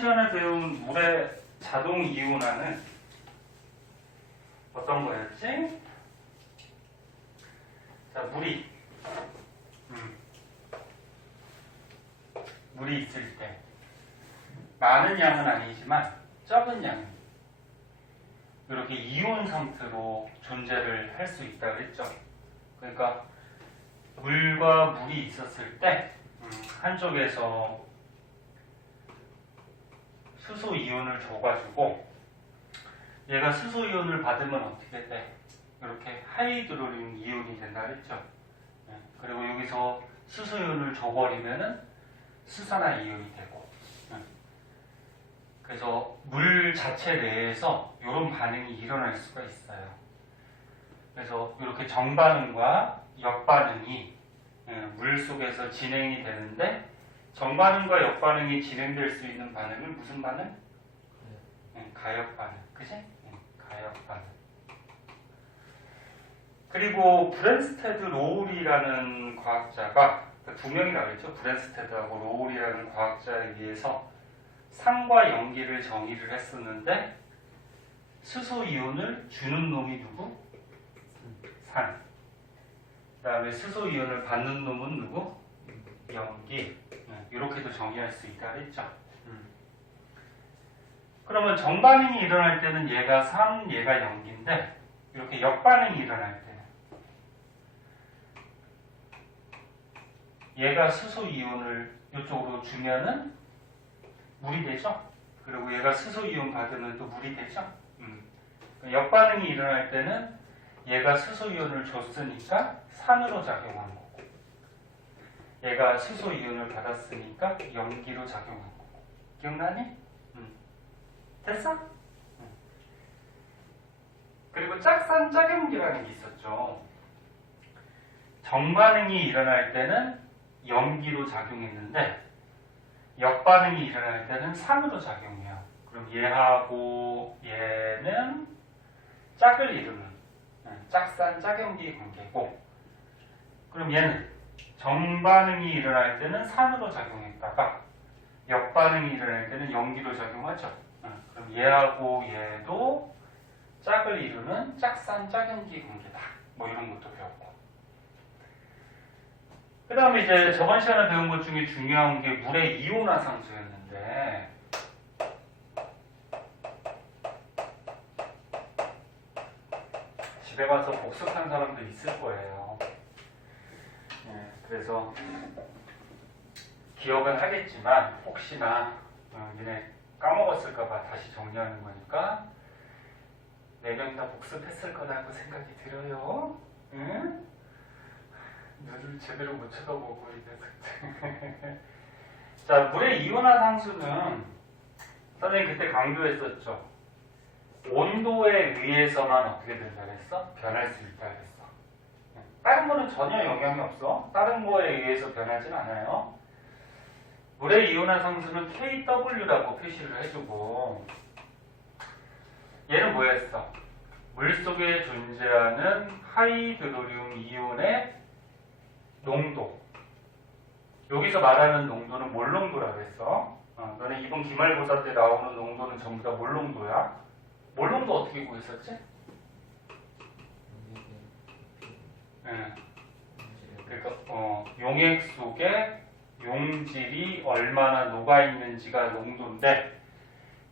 시간에 배운 물의 자동 이온화는 어떤 거였지? 자, 물이 있을 때 많은 양은 아니지만 적은 양 이렇게 이온 상태로 존재를 할 수 있다 그랬죠. 그러니까 물과 물이 있었을 때 한쪽에서 수소 이온을 줘가지고 얘가 수소 이온을 받으면 어떻게 돼? 이렇게 하이드로륨 이온이 된다 그랬죠. 그리고 여기서 수소 이온을 줘버리면은 수산화 이온이 되고. 그래서 물 자체 내에서 이런 반응이 일어날 수가 있어요. 그래서 이렇게 정반응과 역반응이 물 속에서 진행이 되는데, 정반응과 역반응이 진행될 수 있는 반응은 무슨 반응? 가역 반응. 그치? 가역 반응. 그리고 브랜스테드 로울이라는 과학자가, 두 명이라고 그랬죠. 브랜스테드하고 로울이라는 과학자에 의해서 산과 염기를 정의를 했었는데, 수소 이온을 주는 놈이 누구? 산. 그 다음에 수소 이온을 받는 놈은 누구? 염기. 이렇게도 정의할 수 있다 그랬죠. 그러면 정반응이 일어날 때는 얘가 산, 얘가 염기인데, 이렇게 역반응이 일어날 때는 얘가 수소 이온을 이쪽으로 주면은 물이 되죠. 그리고 얘가 수소 이온 받으면 또 물이 되죠. 역반응이 일어날 때는 얘가 수소 이온을 줬으니까 산으로 작용하는 거고, 얘가 수소 이온을 받았으니까 염기로 작용하는 거고. 기억나니? 됐어? 그리고 짝산 짝염기라는 게 있었죠. 정반응이 일어날 때는 염기로 작용했는데 역반응이 일어날 때는 산으로 작용해요. 그럼 얘하고 얘는 짝을 이루는 짝산 짝염기 관계고, 그럼 얘는 정반응이 일어날 때는 산으로 작용했다가 역반응이 일어날 때는 염기로 작용하죠. 그럼 얘하고 얘도 짝을 이루는 짝산 짝염기 관계다. 뭐 이런 것도 배웠고. 그 다음에 이제 저번 시간에 배운 것 중에 중요한 게 물의 이온화 상수였는데, 집에 가서 복습한 사람도 있을 거예요. 그래서 기억은 하겠지만 혹시나 얘네 까먹었을까봐 다시 정리하는 거니까 4명 다 복습했을 거라고 생각이 들어요. 응? 눈을 제대로 못 쳐다보고 이 녀석들. 자, 물의 이온화 상수는 선생님 그때 강조했었죠. 온도에 의해서만 어떻게 된다 그랬어? 변할 수 있다 그랬어. 다른 거는 전혀 영향이 없어. 다른 거에 의해서 변하진 않아요. 물의 이온화 상수는 KW라고 표시를 해주고, 얘는 뭐였어? 물속에 존재하는 하이드로륨 이온의 농도. 여기서 말하는 농도는 몰 농도라고 했어. 너네 이번 기말고사 때 나오는 농도는 전부 다 몰 농도야. 몰 농도 어떻게 구했었지? 그러니까 용액 속에 용질이 얼마나 녹아있는지가 농도인데,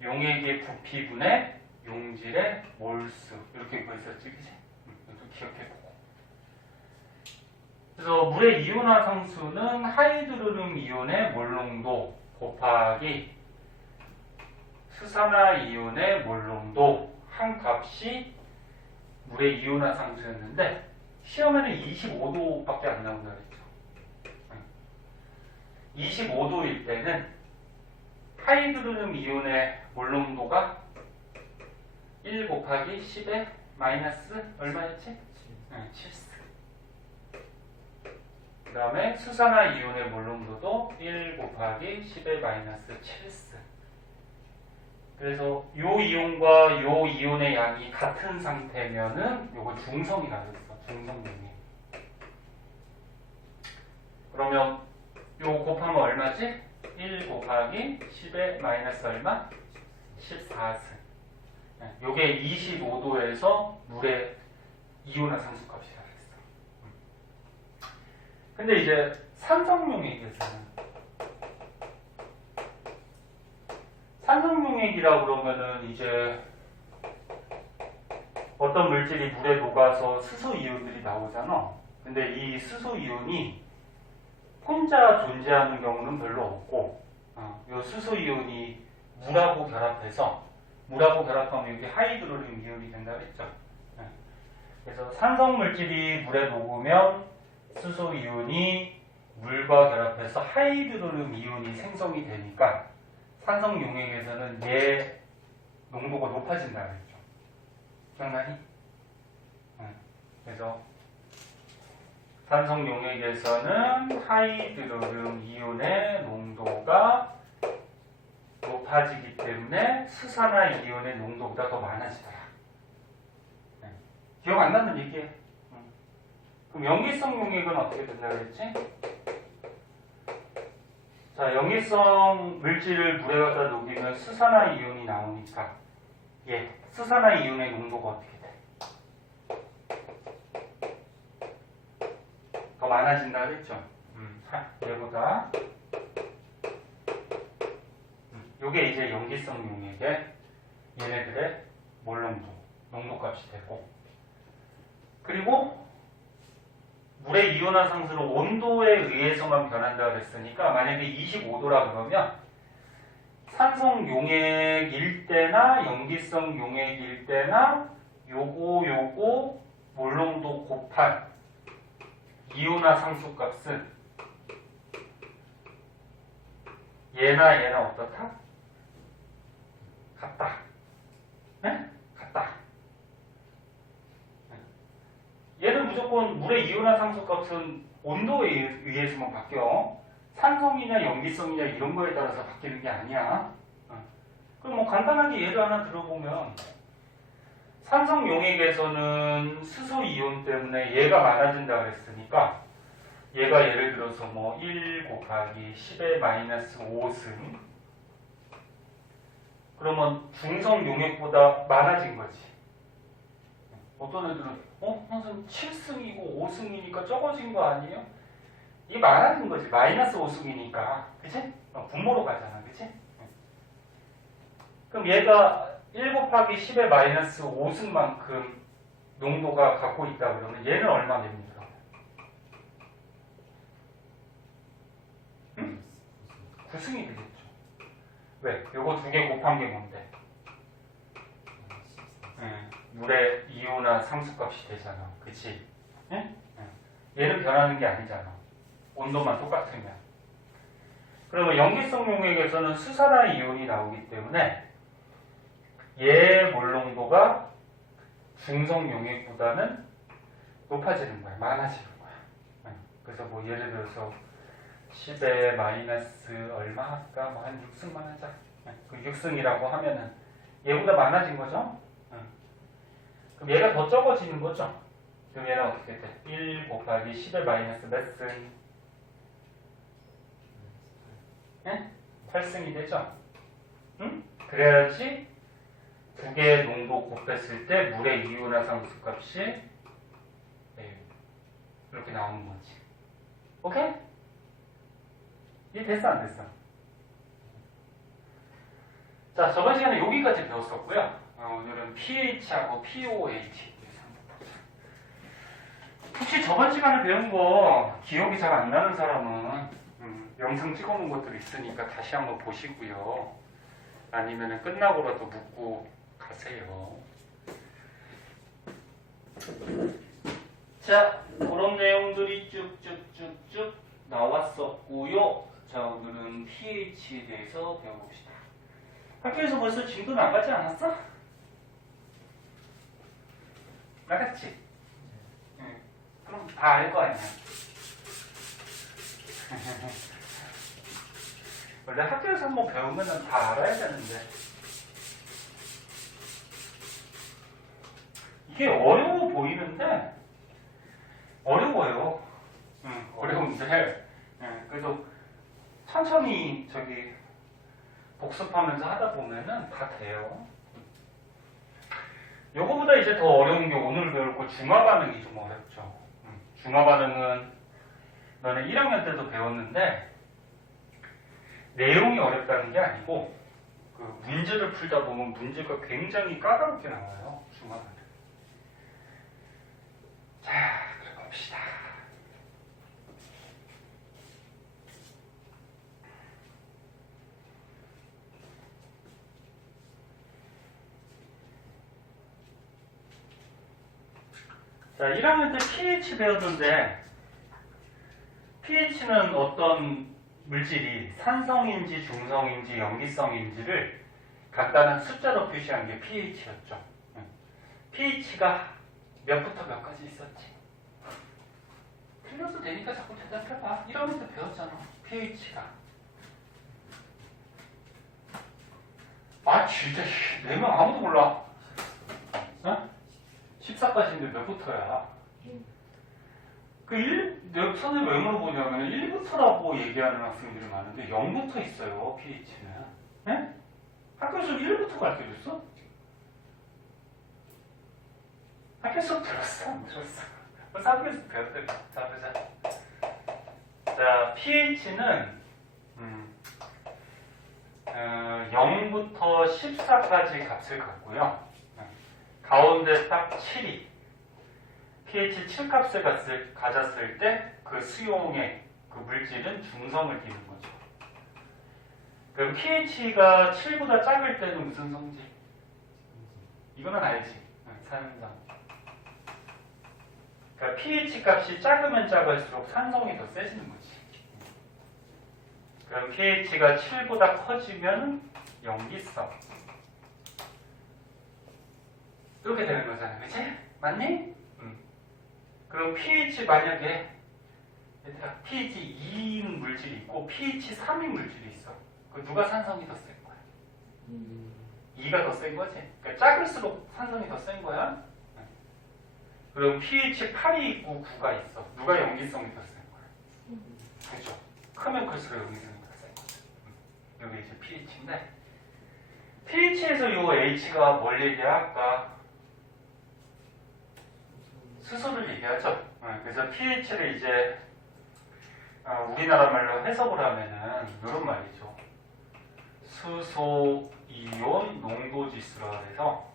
용액의 부피분의 용질의 몰수 이렇게 구했었지, 그치? 이것도 기억해보고. 그래서 물의 이온화 상수는 하이드로륨 이온의 몰농도 곱하기 수산화 이온의 몰농도 한 값이 물의 이온화 상수였는데, 시험에는 25도밖에 안 나온다 그랬죠. 25도일 때는 하이드로륨 이온의 몰농도가 1 곱하기 10의 마이너스 얼마였지? 7스. 그 다음에 수산화 이온의 몰농도도 1 곱하기 10의 마이너스 7스. 그래서 요 이온과 요 이온의 양이 같은 상태면은 요거 중성이라고 했어. 중성능이. 그러면 요 곱하면 얼마지? 1 곱하기 10의 마이너스 얼마? 14승. 요게 25도에서 물의 이온화상수 값이라 그랬어. 근데 이제 산성용액에서는 산성용액이라고 그러면은 이제 어떤 물질이 물에 녹아서 수소 이온들이 나오잖아. 근데 이 수소 이온이 혼자 존재하는 경우는 별로 없고, 이 수소 이온이 물하고 결합하면 이게 하이드로륨 이온이 된다 그랬죠. 그래서 산성 물질이 물에 녹으면 수소 이온이 물과 결합해서 하이드로륨 이온이 생성이 되니까 산성 용액에서는 얘 농도가 높아진다 그랬죠. 기억나니? 그래서 산성 용액에서는 하이드로륨 이온의 농도가 높아지기 때문에 수산화 이온의 농도보다 더 많아지더라. 기억 안 나면 얘기해. 그럼 염기성 용액은 어떻게 된다 그랬지? 자, 염기성 물질을 물에 갖다 녹이면 수산화 이온이 나오니까 수산화 이온의 농도가 어떻게 돼? 더 많아진다 그랬죠? 얘보다 요게 이제 염기성 용액의 얘네들의 몰농도, 농도값이 되고, 그리고 물의 이온화 상수는 온도에 의해서만 변한다 그랬으니까 만약에 25도라 그러면 산성 용액일 때나 염기성 용액일 때나 요거 몰농도 곱한 이온화 상수 값은 얘나 어떻다? 같다. 네? 같다. 얘는 무조건 물의 이온화 상수 값은 온도에 의해서만 바뀌어. 산성이냐 염기성이냐 이런 거에 따라서 바뀌는 게 아니야. 그럼 뭐 간단하게 예를 하나 들어보면 산성 용액에서는 수소 이온 때문에 얘가 많아진다 그랬으니까 얘가 예를 들어서 뭐 1 곱하기 10의 마이너스 5승, 그러면 중성 용액보다 많아진 거지. 어떤 애들은 선생님 7승이고 5승이니까 적어진 거 아니에요? 이게 많아진 거지. 마이너스 5승이니까. 그치? 분모로 가잖아. 그치? 그럼 얘가 1 곱하기 10의 마이너스 5승만큼 농도가 갖고 있다 그러면 얘는 얼마 됩니까? 응? 9승이 되겠죠. 왜? 요거 두 개 곱한 게 뭔데? 물의 이온화 상수값이 되잖아. 그치? 얘는 변하는 게 아니잖아. 온도만 똑같으면. 그러면 염기성 용액에서는 수산화 이온이 나오기 때문에 얘 몰농도가 중성 용액보다는 높아지는 거야. 많아지는 거야. 그래서 뭐 예를 들어서 10의 마이너스 얼마 할까? 뭐 한 6승만 하자. 그 6승이라고 하면은 얘보다 많아진 거죠? 그럼 얘가 더 적어지는 거죠? 그럼 얘는 어떻게 돼? 1 곱하기 10의 마이너스 몇 승? 8승이 되죠? 응? 그래야지 두 개의 농도 곱했을 때 물의 이온화 상수 값이 이렇게 나오는 거지. 오케이? 이해 됐어 안 됐어? 자, 저번 시간에 여기까지 배웠었고요. 오늘은 pH하고 pOH 혹시 저번 시간에 배운 거 기억이 잘 안 나는 사람은 영상 찍어놓은 것들이 있으니까 다시 한번 보시고요. 아니면 끝나고라도 묻고 가세요. 자, 그런 내용들이 쭉쭉쭉쭉 나왔었고요. 자, 오늘은 pH에 대해서 배워봅시다. 학교에서 벌써 진도 나가지 않았어? 나갔지? 그럼 다 알 거 아니야. 원래 학교에서 한번 배우면 다 알아야 되는데 이게 어려워 보이는데 어려워요. 어려운데 그래도 천천히 복습하면서 하다 보면은 다 돼요. 요거보다 이제 더 어려운 게 오늘 배울 거 중화 반응이 좀 어렵죠. 중화 반응은 너네 1학년 때도 배웠는데 내용이 어렵다는 게 아니고 그 문제를 풀다 보면 문제가 굉장히 까다롭게 나와요. 중화 반응. 자, 그래 봅시다. 자, 1학년 때 pH 배웠는데 pH는 어떤 물질이 산성인지 중성인지 염기성인지를 간단한 숫자로 표시한 게 pH였죠. pH가 몇부터 몇까지 있었지? 틀려도 되니까 자꾸 대답해봐. 1학년 때 배웠잖아. pH가. 아 진짜 내면 아무도 몰라. 어? 14까지인데 몇부터야? 선생님 왜 물어보냐면 1부터라고 얘기하는 학생들이 많은데 0부터 있어요. pH는. 네? 학교에서 1부터 가르쳐줬어? 학교에서 들었어? 안 들었어? 벌써 학교에서 배웠더니. 자, 보자. 자, pH는 0부터 14까지 값을 갖고요. 가운데 딱 7이 pH 7값을 가졌을 때 그 수용의 그 물질은 중성을 띠는 거죠. 그럼 pH가 7보다 작을 때는 무슨 성질? 이거는 알지? 산성. 그러니까 pH 값이 작으면 작을수록 산성이 더 세지는 거지. 그럼 pH가 7보다 커지면 염기성. 이렇게 되는 거잖아. 그치? 맞니? 그럼 pH 만약에 pH 2인 물질이 있고 pH 3인 물질이 있어. 그 누가 산성이 더 센 거야? 2가 더 센 거지? 그러니까 작을수록 산성이 더 센 거야? 그럼 pH 8이 있고 9가 있어. 누가 염기성이 더 센 거야? 그죠? 크면 클수록 염기성이 더 센 거지. 여기 이제 pH인데 pH에서 요 H가 뭘 얘기할까? 수소를 얘기하죠. 그래서 pH를 이제 우리나라 말로 해석을 하면은 이런 말이죠. 수소 이온 농도 지수라 해서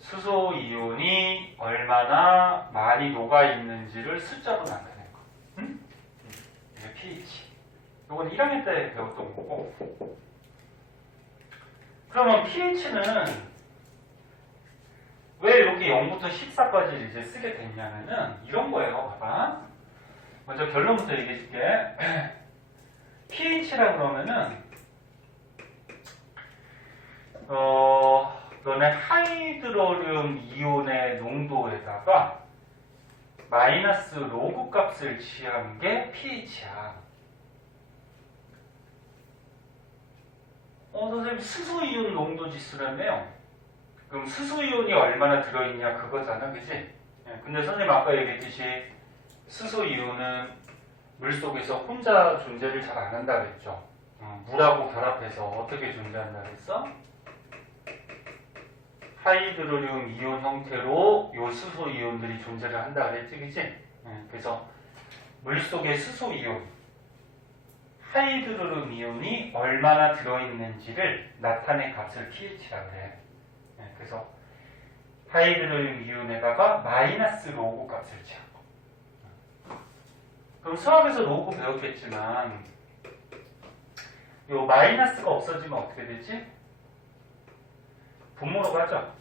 수소 이온이 얼마나 많이 녹아 있는지를 숫자로 나타낸 거. 응? 이게 pH. 이건 1학년 때 배웠던 거고. 그러면 pH는 왜 이렇게 0부터 14까지 이제 쓰게 됐냐면은 이런 거예요. 봐봐. 먼저 결론부터 얘기해 줄게. pH라 그러면은 너네 하이드로륨 이온의 농도에다가 마이너스 로그 값을 취한 게 pH야. 선생님 수소이온 농도 지수라며요. 그럼 수소이온이 얼마나 들어있냐 그거잖아, 그치? 근데 선생님 아까 얘기했듯이 수소이온은 물속에서 혼자 존재를 잘 안 한다 그랬죠. 물하고 결합해서 어떻게 존재한다 그랬어? 하이드로륨 이온 형태로 요 수소이온들이 존재를 한다 그랬지, 그치? 그래서 물속의 수소이온, 하이드로륨 이온이 얼마나 들어있는지를 나타낸 값을 pH라 그래. 그래서 하이드로륨 이온에다가 마이너스 로그 값을 취한 거. 그럼 수학에서 로그 배웠겠지만 요 마이너스가 없어지면 어떻게 되지? 분모로 가죠?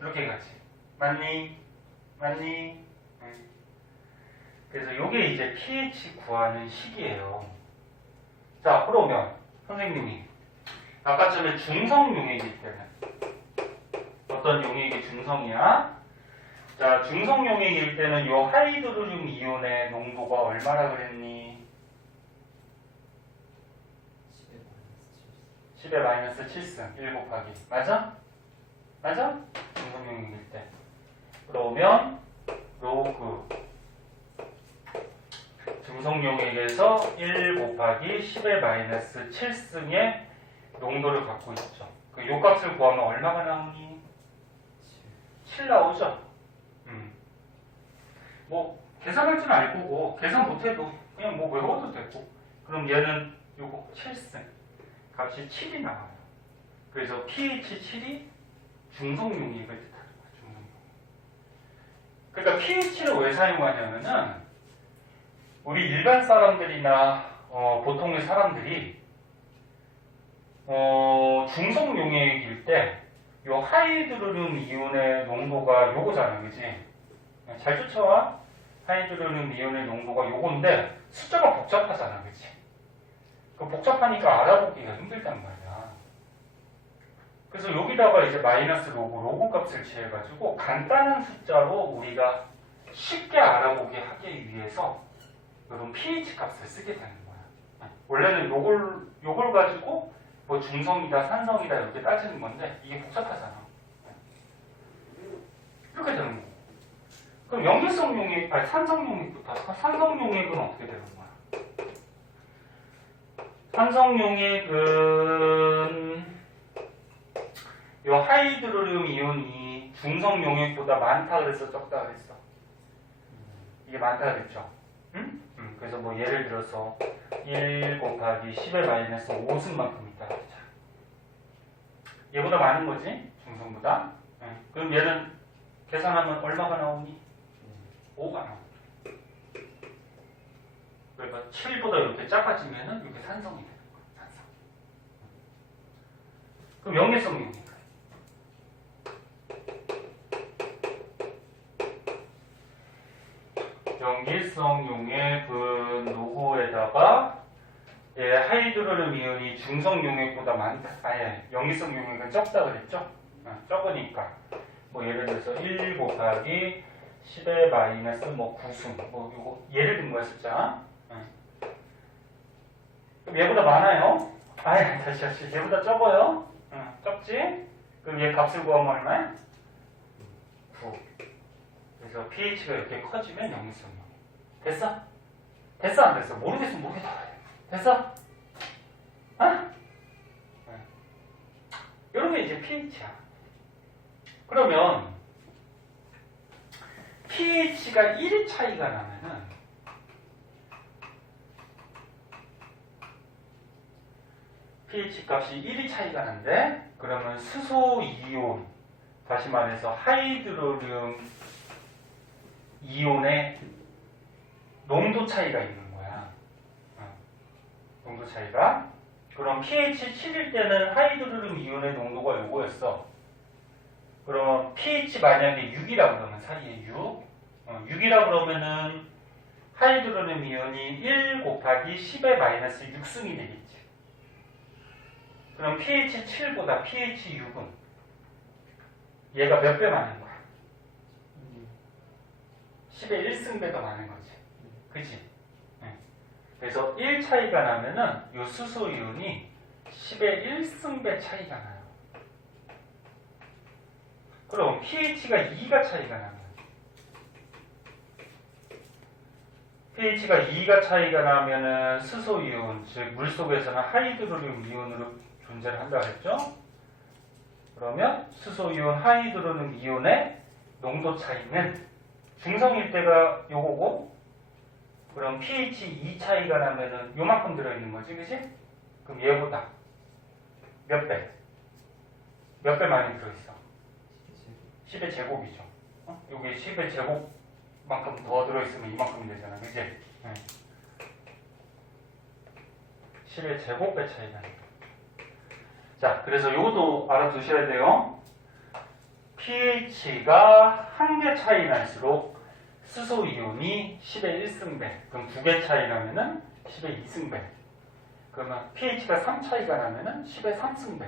이렇게 가지. 맞니? 맞니? 그래서 요게 이제 pH 구하는 식이에요. 자, 그러면 선생님이 아까 전에 중성 용액일 때는 어떤 용액이 중성이야? 자, 중성 용액일 때는 요 하이드로륨 이온의 농도가 얼마나 그랬니? 10의 마이너스 7승 1 곱하기. 맞아? 맞아? 중성 용액일 때. 그러면 로그 중성용액에서 1 곱하기 10의 마이너스 7승의 농도를 갖고 있죠. 그 요 값을 구하면 얼마가 나오니? 7 나오죠? 뭐 계산할 줄 알 거고 계산 못해도 그냥 뭐 외워도 되고 그럼 얘는 요거 7승 값이 7이 나와요. 그래서 pH 7이 중성용액을 뜻하는 거야. 중성용액. 그러니까 pH를 왜 사용하냐면은 우리 일반 사람들이나 보통의 사람들이 중성용액일 때 요 하이드로륨 이온의 농도가 요거잖아, 그지? 잘 쫓아와. 하이드로륨 이온의 농도가 요건데 숫자가 복잡하잖아, 그치? 그 복잡하니까 알아보기가 힘들단 말이야. 그래서 여기다가 이제 마이너스 로그 값을 취해가지고 간단한 숫자로 우리가 쉽게 알아보게 하기 위해서 이런 pH 값을 쓰게 되는 거야. 원래는 요걸 가지고 뭐 중성이다, 산성이다 이렇게 따지는 건데 이게 복잡하잖아. 이렇게 되는 거고. 그럼 염기성 용액, 아니 산성 용액부터. 산성 용액은 어떻게 되는 거야? 산성 용액은 요 하이드로륨 이온이 중성 용액보다 많다 그랬어, 적다 그랬어? 이게 많다 그랬죠? 응? 그래서 뭐 예를 들어서 1 곱하기 10의 마이너스 5승만큼 있다 그랬죠. 얘보다 많은 거지? 중성보다. 그럼 얘는 계산하면 얼마가 나오니? 5가 나오니. 그러니까 7보다 이렇게 작아지면은 이렇게 산성이 되는 거야. 산성. 그럼 염기성 용액. 염기성 용액은 노고에다가 하이드로륨 이온이 중성 용액보다 많다. 염기성 용액은 적다 그랬죠? 적으니까 뭐 예를 들어서 1 곱하기 10의 마이너스 뭐 9승 뭐 요거 예를 든 거야 숫자. 그럼 얘보다 많아요? 다시 얘보다 적어요? 적지? 그럼 얘 값을 구하면 얼마야? 9. 그래서 pH가 이렇게 커지면 염기성 용액. 됐어? 됐어 안 됐어? 모르겠으면 모르겠다. 됐어? 이런 게 이제 pH야. 그러면 pH가 1 차이가 나면은 pH 값이 1이 차이가 난데 그러면 수소 이온 다시 말해서 하이드로륨 이온의 농도 차이가 있는 거야. 농도 차이가. 그럼 pH 7일 때는 하이드로륨 이온의 농도가 요거였어. 그럼 pH 만약에 6이라 그러면 사이에 6. 6이라 그러면은 하이드로륨 이온이 1 곱하기 10의 마이너스 6승이 되겠지. 그럼 pH 7보다 pH 6은 얘가 몇 배 많은 거야? 10의 1승배가 많은 거지. 그치? 그래서 1 차이가 나면은 요 수소 이온이 10의 1승배 차이가 나요. 그럼 pH가 2가 차이가 나면 pH가 2가 차이가 나면은 수소 이온, 즉 물속에서는 하이드로륨 이온으로 존재를 한다 그랬죠? 그러면 수소 이온, 하이드로륨 이온의 농도 차이는 중성일 때가 요거고 그럼 pH 2 차이가 나면은 요만큼 들어있는 거지, 그치? 그럼 얘보다 몇 배? 몇 배 많이 들어있어? 10의 제곱이죠. 여기 10의 제곱만큼 더 들어있으면 이만큼 되잖아, 그치? 10의 제곱배 차이가 나요. 자, 그래서 요것도 알아두셔야 돼요. pH가 한 개 차이 날수록 수소 이온이 10의 1승배, 그럼 2개 차이 나면은 10의 2승배. 그러면 pH가 3 차이가 나면은 10의 3승배.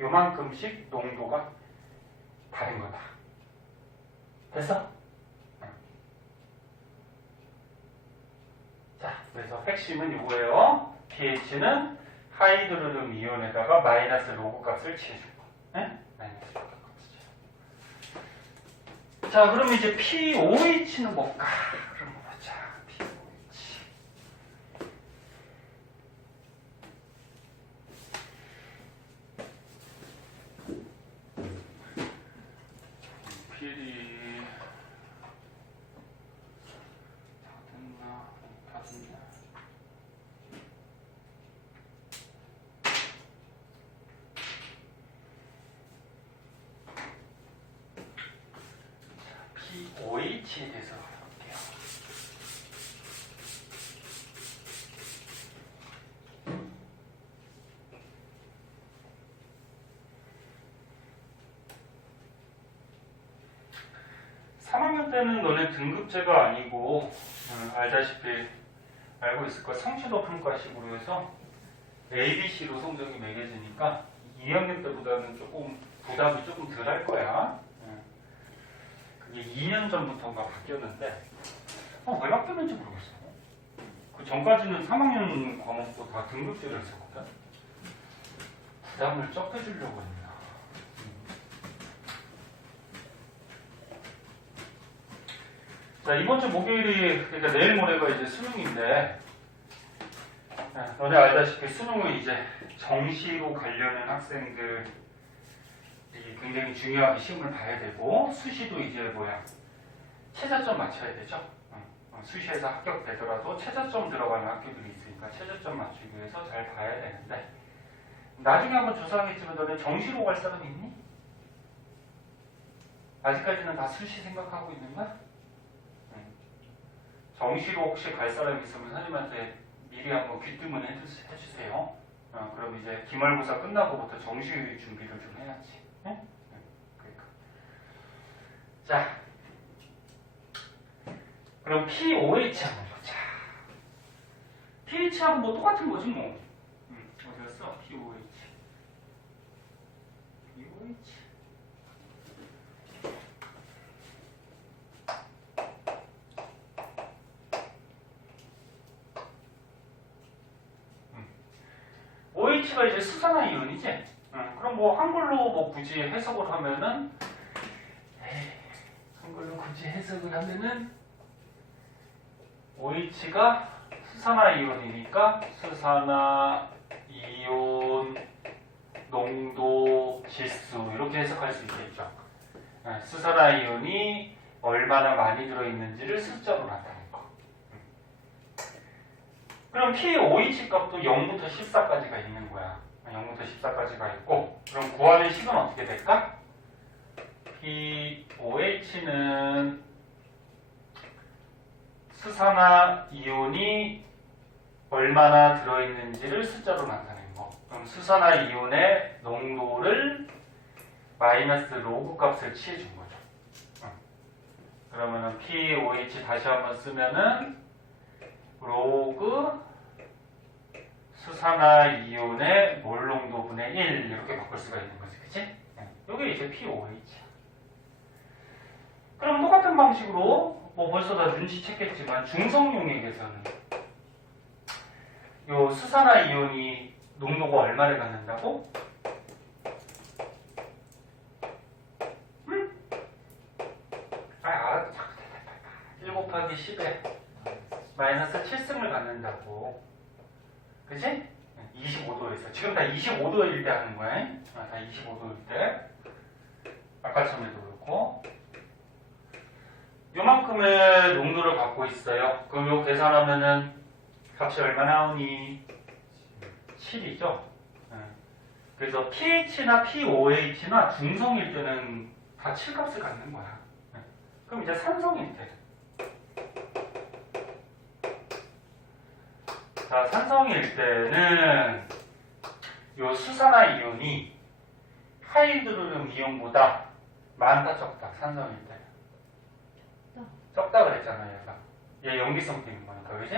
요만큼씩 농도가 다른 거다. 됐어? 자, 그래서 핵심은 이거예요. pH는 하이드로륨 이온에다가 마이너스 로그 값을 취해줄 거. 마이너스 로그 값을 취해줄 거. 자, 그럼 이제 pOH는 뭘까? 그럼 보자. pOH. P5H에 대해서 볼게요. (3학년) 때는 너네 등급제가 아니고 알다시피 알고 있을 거야. 성취도 평가식으로 해서 ABC로 성적이 매겨지니까 2학년 때보다는 조금 부담이 조금 덜 할 거야. 그게 2년 전부터가 바뀌었는데 왜 바뀌었는지 모르겠어. 그 전까지는 3학년 과목도 다 등급제를 했었거든. 부담을 적게 주려고 했나. 자, 이번 주 목요일이, 그러니까 내일 모레가 이제 수능인데, 너네 알다시피 수능은 이제 정시로 가려는 학생들이 굉장히 중요하게 시험을 봐야 되고, 수시도 이제 최저점 맞춰야 되죠. 수시에서 합격되더라도 최저점 들어가는 학교들이 있으니까 최저점 맞추기 위해서 잘 봐야 되는데, 나중에 한번 조사하겠지만 너네 정시로 갈 사람 있니? 아직까지는 다 수시 생각하고 있는 거야? 정시로 혹시 갈 사람 있으면 선생님한테 미리 한번 귀뜸을 해주세요. 그럼 이제 기말고사 끝나고부터 정시 준비를 좀 해야지. 네? 그러니까. 자, 그럼 P5H 한번 보자. pH하고 뭐 똑같은 거지 뭐. 어디 갔어? P5H. P5H. OH가 이제 수산화이온이지? 그럼 뭐 한글로 뭐 굳이 해석을 하면은 한글로 굳이 해석을 하면은 OH가 수산화이온이니까 수산화이온 농도 지수 이렇게 해석할 수 있겠죠. 수산화이온이 얼마나 많이 들어있는지를 숫자로 나타내는 거. 그럼 P5H 값도 0부터 14까지가 있는 거야. 0부터 14까지가 있고, 그럼 구하는 식은 어떻게 될까? P5H는 수산화이온이 얼마나 들어있는지를 숫자로 나타낸 거. 그럼 수산화이온의 농도를 마이너스 로그 값을 취해준 거죠. 그러면은 P5H 다시 한번 쓰면은 로그 수산화이온의 몰 농도분의 1 이렇게 바꿀 수가 있는 거지, 그치? 이게 이제 P5H야. 그럼 똑같은 방식으로 뭐 벌써 다 눈치챘겠지만 중성용액에서는 요 수산화이온이 농도가 얼마를 갖는다고? 1 곱하기 10에 마이너스 7승을 갖는다고. 그치? 25도에서. 지금 다 25도일 때 하는 거야. 다 25도일 때. 아까처럼에도 그렇고. 요만큼의 농도를 갖고 있어요. 그럼 요 계산하면은 값이 얼마 나오니? 7이죠. 그래서 pH나 pOH나 중성일 때는 다 7값을 갖는 거야. 그럼 이제 산성일 때. 자, 산성일 때는 요 수산화이온이 하이드로륨 이온보다 많다 적다. 산성일 때 적다 그랬잖아. 얘 염기성 때문인 거니까, 그지?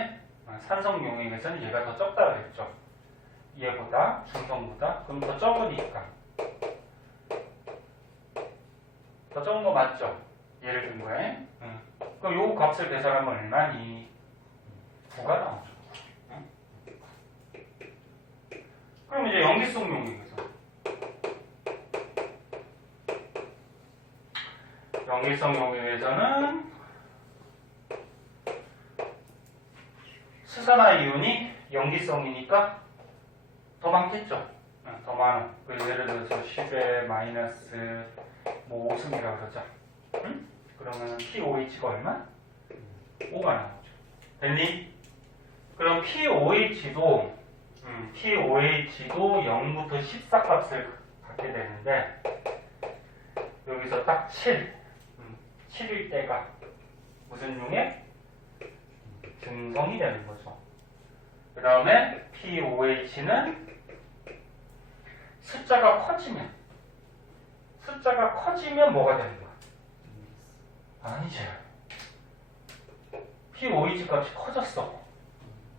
산성 용액에서는 얘가 더 적다 그랬죠. 얘보다, 중성보다. 그럼 더 적으니까 더 적은 거 맞죠? 예를 든 거에. 그럼 요 값을 계산하면 얼마니? 9가 나오죠. 그럼 이제 염기성 용액에서 염기성 용액에서는 수산화이온이 염기성이니까 더 많겠죠. 더 많아. 예를 들어서 10에 마이너스 뭐 5승이라고 그러자. 그러면 POH가 얼마? 5가 나오죠. 됐니? 그럼 POH도 0부터 14 값을 갖게 되는데 여기서 딱 7, 7일 때가 무슨 용액? 중성이 되는 거죠. 그 다음에 POH는 숫자가 커지면 뭐가 되는 거야? 아니지. POH 값이 커졌어.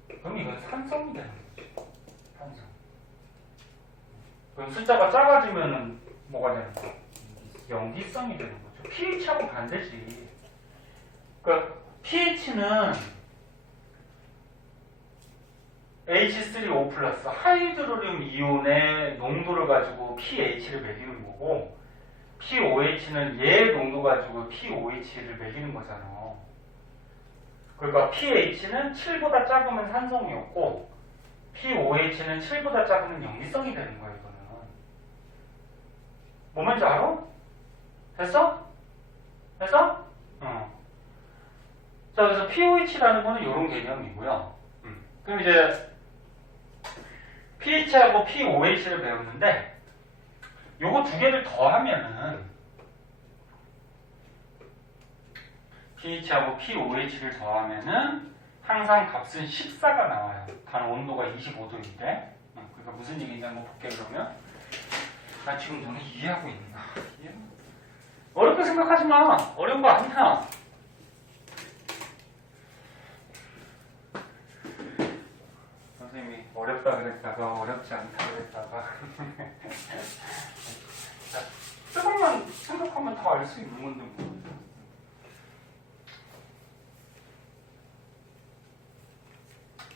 그럼 이건 산성이 되는 거지. 산성. 그럼 숫자가 작아지면 뭐가 되는 거야? 염기성이 되는 거죠. pH하고 반대지. 그러니까 pH는 H3O 플러스 하이드로륨 이온의 농도를 가지고 pH를 매기는 거고, POH는 얘 농도 가지고 POH를 매기는 거잖아. 그러니까 pH는 7보다 작으면 산성이었고, POH는 7보다 작으면 염기성이 되는 거야, 이거는. 뭐 뭔지 알아? 됐어? 됐어? 자, 그래서 POH라는 거는 이런 개념이고요. 그럼 이제 pH하고 POH를 배웠는데, 요거 두 개를 더하면은 pH하고 POH를 더하면은 항상 값은 14가 나와요. 단 온도가 25도인데. 그러니까 무슨 얘기인지 한번 볼게. 그러면 나 지금 너네 이해하고 있나? 어렵게 생각하지 마. 어려운 거 아니야. 선생님이 어렵다 그랬다가 어렵지 않다 그랬다가 자, 조금만 생각하면 다 알 수 있는 건데 뭐.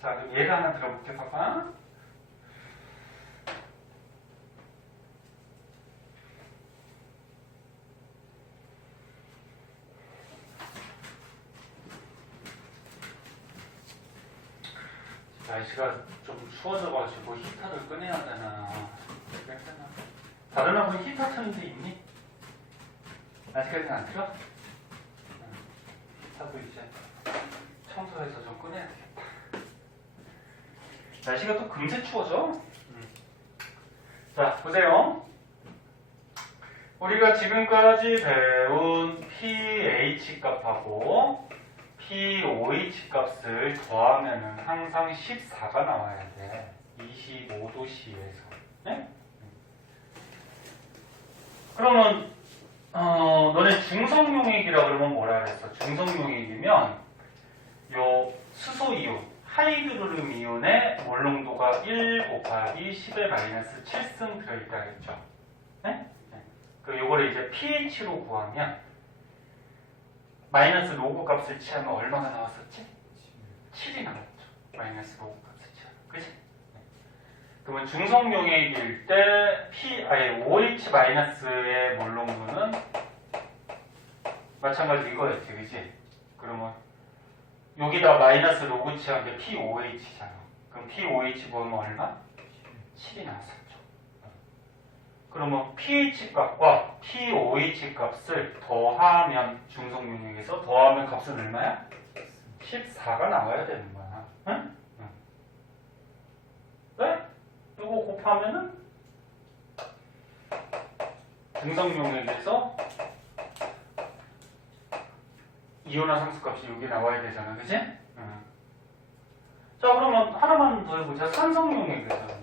자, 그럼 예를 하나 들어볼게. 봐봐. 날씨가 좀 추워져가지고 히터를 꺼내야 되나. 다른 학원 히터 트는 데 있니? 아직까지는 안 틀어? 히터도 이제 청소해서 좀 꺼내야 되겠다. 날씨가 또 금세 추워져. 자, 보세요. 우리가 지금까지 배운 pH 값하고 pOH 값을 더하면은 항상 14가 나와야 돼. 25도씨에서. 네? 그러면 너네 중성용액이라 그러면 뭐라 그랬어? 중성용액이면 요 수소이온, 하이드로륨 이온의 몰농도가 1 곱하기 10의 마이너스 7승 들어있다 그랬죠? 네? 그 요거를 이제 pH로 구하면 마이너스 로그 값을 취하면 얼마가 나왔었지? 7이 나왔죠. 마이너스 로그 값을 취하면. 그치? 네. 그러면 중성용액일 때 OH-의 몰농도는 마찬가지로 이거였지. 그치? 그러면 여기다 마이너스 로그 취한 게 POH잖아. 그럼 POH 보면 얼마? 7이 나왔었죠. 그러면 pH 값과 pOH 값을 더하면 중성용액에서 더하면 값은 얼마야? 14가 나와야 되는 거야. 응? 응. 네? 이거 곱하면은 중성용액에서 이온화상수 값이 여기 나와야 되잖아. 그치? 응. 자, 그러면 하나만 더 해보자. 산성용액에서.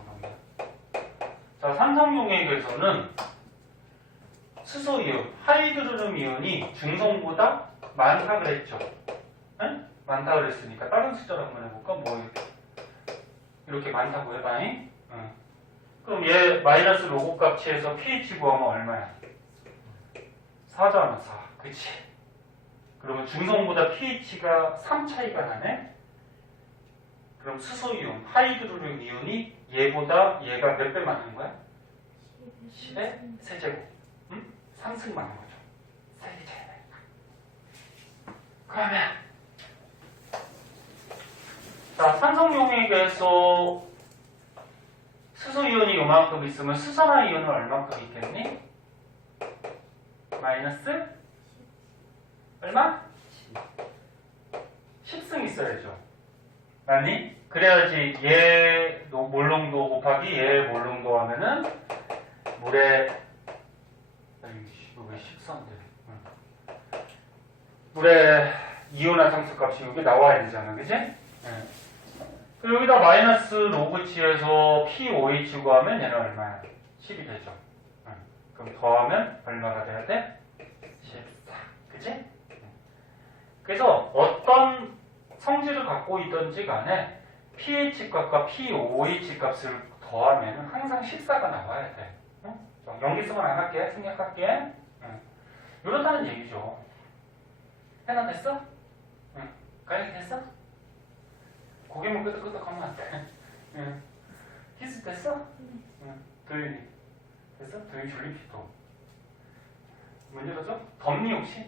자, 산성용액에서는 수소이온, 하이드로륨 이온이 중성보다 많다 그랬죠? 네? 많다 그랬으니까 다른 숫자로 한번 해볼까? 뭐 이렇게 많다고 해봐잉? 응. 그럼 얘 마이너스 로고 값치해서 pH 구하면 얼마야? 4잖아, 4. 그치? 그러면 중성보다 pH가 3 차이가 나네? 그럼 수소이온, 하이드로륨 이온이 얘보다 얘가 몇 배 많은 거야? 10의 세제곱. 응? 3승 많은 거죠. 3개 차이 나니까. 그러면 자, 산성용액에서 수소이온이 요만큼 있으면 수산화이온은 얼마큼 있겠니? 마이너스 얼마? 10승 있어야죠. 맞니? 그래야지 얘 몰농도 곱하기 얘 몰농도 하면은 물에 왜 14인데 물에 이온화성수 값이 여기 나와야 되잖아, 그지? 네. 그리고 여기다 마이너스 로그치에서 POH 구하면 얘는 얼마야? 10이 되죠. 네. 그럼 더하면 얼마가 돼야 돼? 14. 그지? 그래서 어떤 성질을 갖고 있던지 간에 pH 값과 POH 값을 더하면 항상 14가 나와야 돼. 연기성은 안 할게. 생략할게. 이렇다는 얘기죠. 해나 됐어? 가영이 됐어? 고개만 끄덕끄덕하면 안 돼. 키스 됐어? 도윤이 됐어? 도윤이 졸리피도 문 열어줘? 덥니 혹시?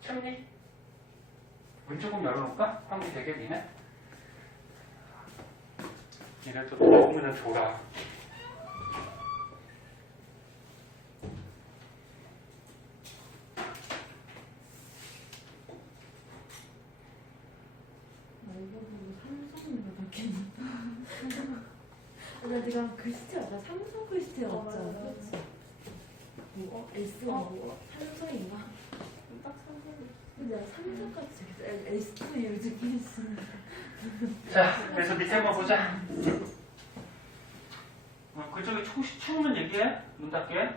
춥니? 문 조금 열어놓을까? 환기 되게 니네? 니네 또 더우면 졸아. 나 지금 글씨체 맞아? 삼성 글씨체 맞잖아. 그렇지. S 삼성인가? 딱 삼성. 근데 삼성같이 S 요즘 글씨. 자, 그래서 밑에 한번 보자. 그쪽에 추우면 얘기해. 눈 닫게.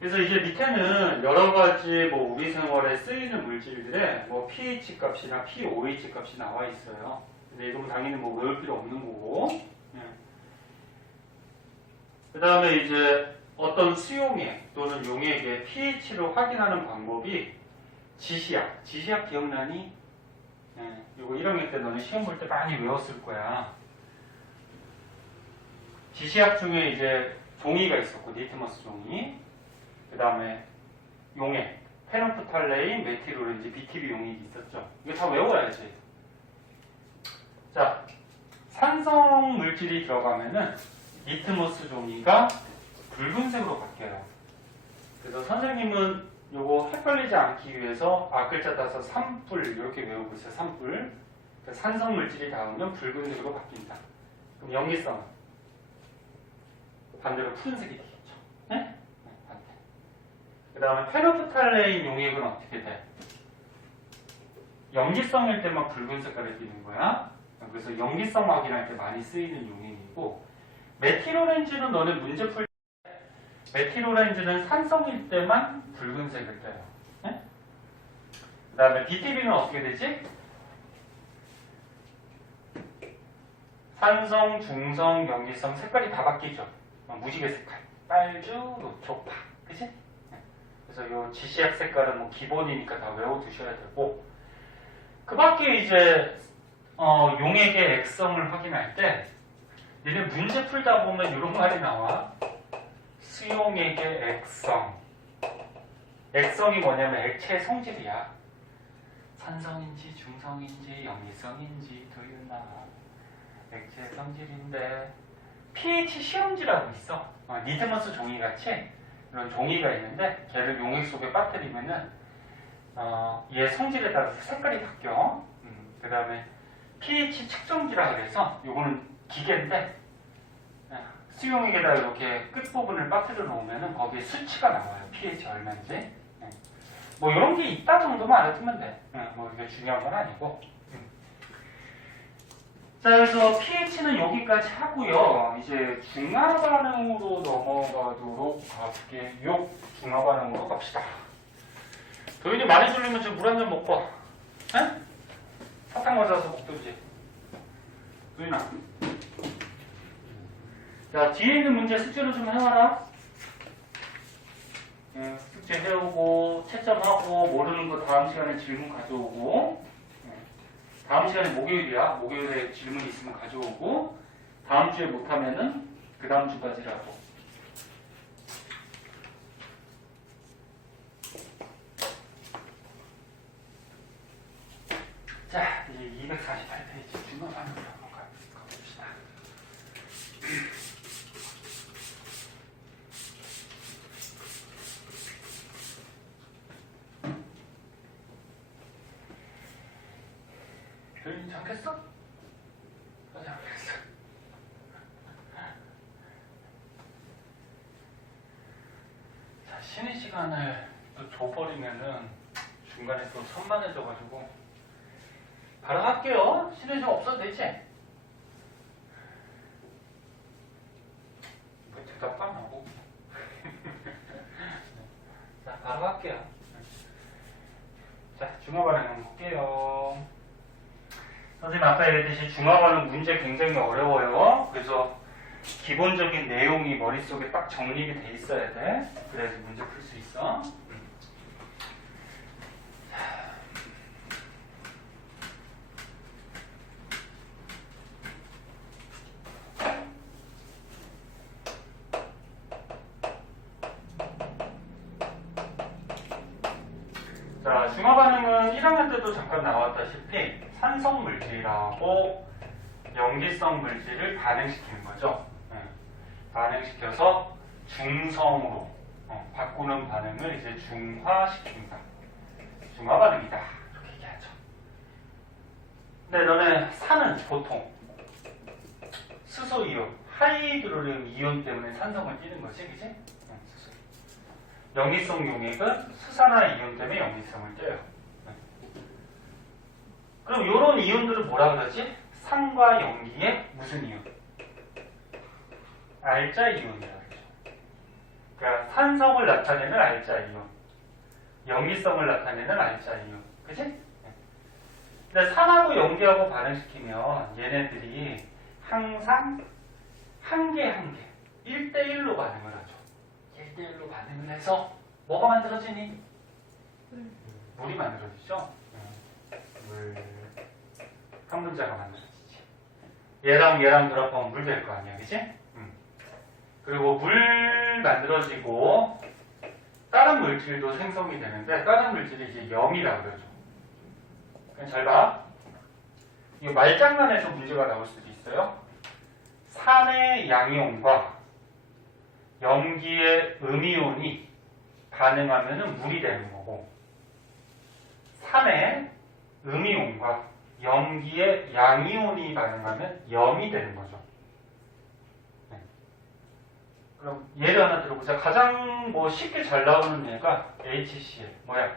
그래서 이제 밑에는 여러 가지 뭐 우리 생활에 쓰이는 물질들의 뭐 pH 값이나 POH 값이 나와 있어요. 근데 이건 당연히 뭐 외울 필요 없는 거고. 그 다음에 이제 어떤 수용액 또는 용액의 pH를 확인하는 방법이 지시약. 지시약 기억나니? 이거 1학년 때 너는 시험 볼 때 많이 외웠을 거야. 지시약 중에 이제 종이가 있었고, 니트머스 종이. 그 다음에 용액, 페놉프탈레인, 메틸오렌지, BTB 용액이 있었죠. 이거 다 외워야지. 자, 산성 물질이 들어가면은 니트머스 종이가 붉은색으로 바뀌어요. 그래서 선생님은 요거 헷갈리지 않기 위해서 앞글자 따서 산불 이렇게 외우고 있어요. 산불. 그러니까 산성 물질이 닿으면 붉은색으로 바뀐다. 그럼 염기성은 반대로 푸른색이 되겠죠. 네? 반대. 그 다음에 페놉프탈레인 용액은 어떻게 돼? 염기성일 때만 붉은 색깔이 띄는 거야. 그래서 염기성 확인할 때 많이 쓰이는 용액이고, 메틸오렌지는 너네 문제 풀 때 메틸오렌지는 산성일 때만 붉은색을 떼요. 네? 그 다음에 BTB는 어떻게 되지? 산성, 중성, 염기성 색깔이 다 바뀌죠. 무지개 색깔, 빨주, 녹초파, 그치? 네. 그래서 이 지시약 색깔은 뭐 기본이니까 다 외워두셔야 되고, 그 밖에 이제 용액의 액성을 확인할 때 얘네 문제 풀다 보면 이런 말이 나와. 수용액의 액성. 액성이 뭐냐면 액체의 성질이야. 산성인지 중성인지 염기성인지 도윤아. 액체의 성질인데 pH 시험지라고 있어. 니트머스 종이같이 이런 종이가 있는데 걔를 용액 속에 빠뜨리면은 얘 성질에 따라서 색깔이 바뀌어. 그 다음에 pH 측정기라 그래서 요거는 기계인데 수용액에다 이렇게 끝부분을 빠뜨려 놓으면 거기에 수치가 나와요. pH 얼마인지. 뭐 이런 게 있다 정도만 알아두면 돼. 뭐 이게 중요한 건 아니고. 자, 그래서 pH는 여기까지 하고요. 이제 중화 반응으로 넘어가도록 할게요. 중화 반응으로 갑시다. 도윤이 많이 졸리면 저 물 한 잔 먹고 와. 에? 사탕 맞아서 먹든지. 도윤아. 자, 뒤에 있는 문제 숙제로 좀 해와라. 숙제 해오고, 채점하고, 모르는 거 다음 시간에 질문 가져오고, 다음 시간에 목요일이야. 목요일에 질문 있으면 가져오고, 다음 주에 못하면은 그 다음 주까지라고. 자, 이제 248페이지 중간 반응으로 한번 가봅시다. 도윤이 잠겼어? 잠겼어. 자, 쉬는 시간을 또 줘버리면은 중간에 또 산만해져가지고 바로 할게요. 쉬는 시간 없어도 되지? 뭐 대답도 안 하고. 자, 바로 할게요. 자, 중화 반응 볼게요. 선생님 아까 얘기했듯이 중화 반응 문제 굉장히 어려워요. 그래서 기본적인 내용이 머릿속에 딱 정립이 돼 있어야 돼. 그래야지 문제 풀 수 있어. 자, 중화 반응은 1학년 때도 잠깐 나왔다시피 산성 물질하고 염기성 물질을 반응시키는 거죠. 반응시켜서 중성으로 바꾸는 반응을 이제 중화시킵니다. 중화 반응이다. 이렇게 얘기하죠. 근데 너네 산은 보통 수소 이온, 하이드로륨 이온 때문에 산성을 띠는 거지, 그지? 수소. 염기성 용액은 수산화 이온 때문에 염기성을 떼요. 그럼 이런 이온들을 뭐라 그러지? 산과 염기의 무슨 이온? 알자 이온이라고 그러죠. 그러니까 산성을 나타내는 알자 이온, 염기성을 나타내는 알자 이온, 그치? 근데 산하고 염기하고 반응시키면 얘네들이 항상 한 개 한 개 1대1로 반응을 하죠. 1대1로 반응을 해서 뭐가 만들어지니? 물이 만들어지죠. 물 한 분자가 만들어지지. 얘랑 얘랑 결합하면 물 될 거 아니야, 그치? 그리고 물 만들어지고 다른 물질도 생성이 되는데 다른 물질이 이제 염이라고 그러죠. 그냥 잘 봐. 이거 말장난에서 문제가 나올 수도 있어요. 산의 양이온과 염기의 음이온이 반응하면 물이 되는 거고, 산의 음이온과 염기의 양이온이 반응하면 염이 되는 거죠. 네. 그럼 예를 하나 들어보자. 가장 뭐 쉽게 잘 나오는 얘가 HCl. 뭐야?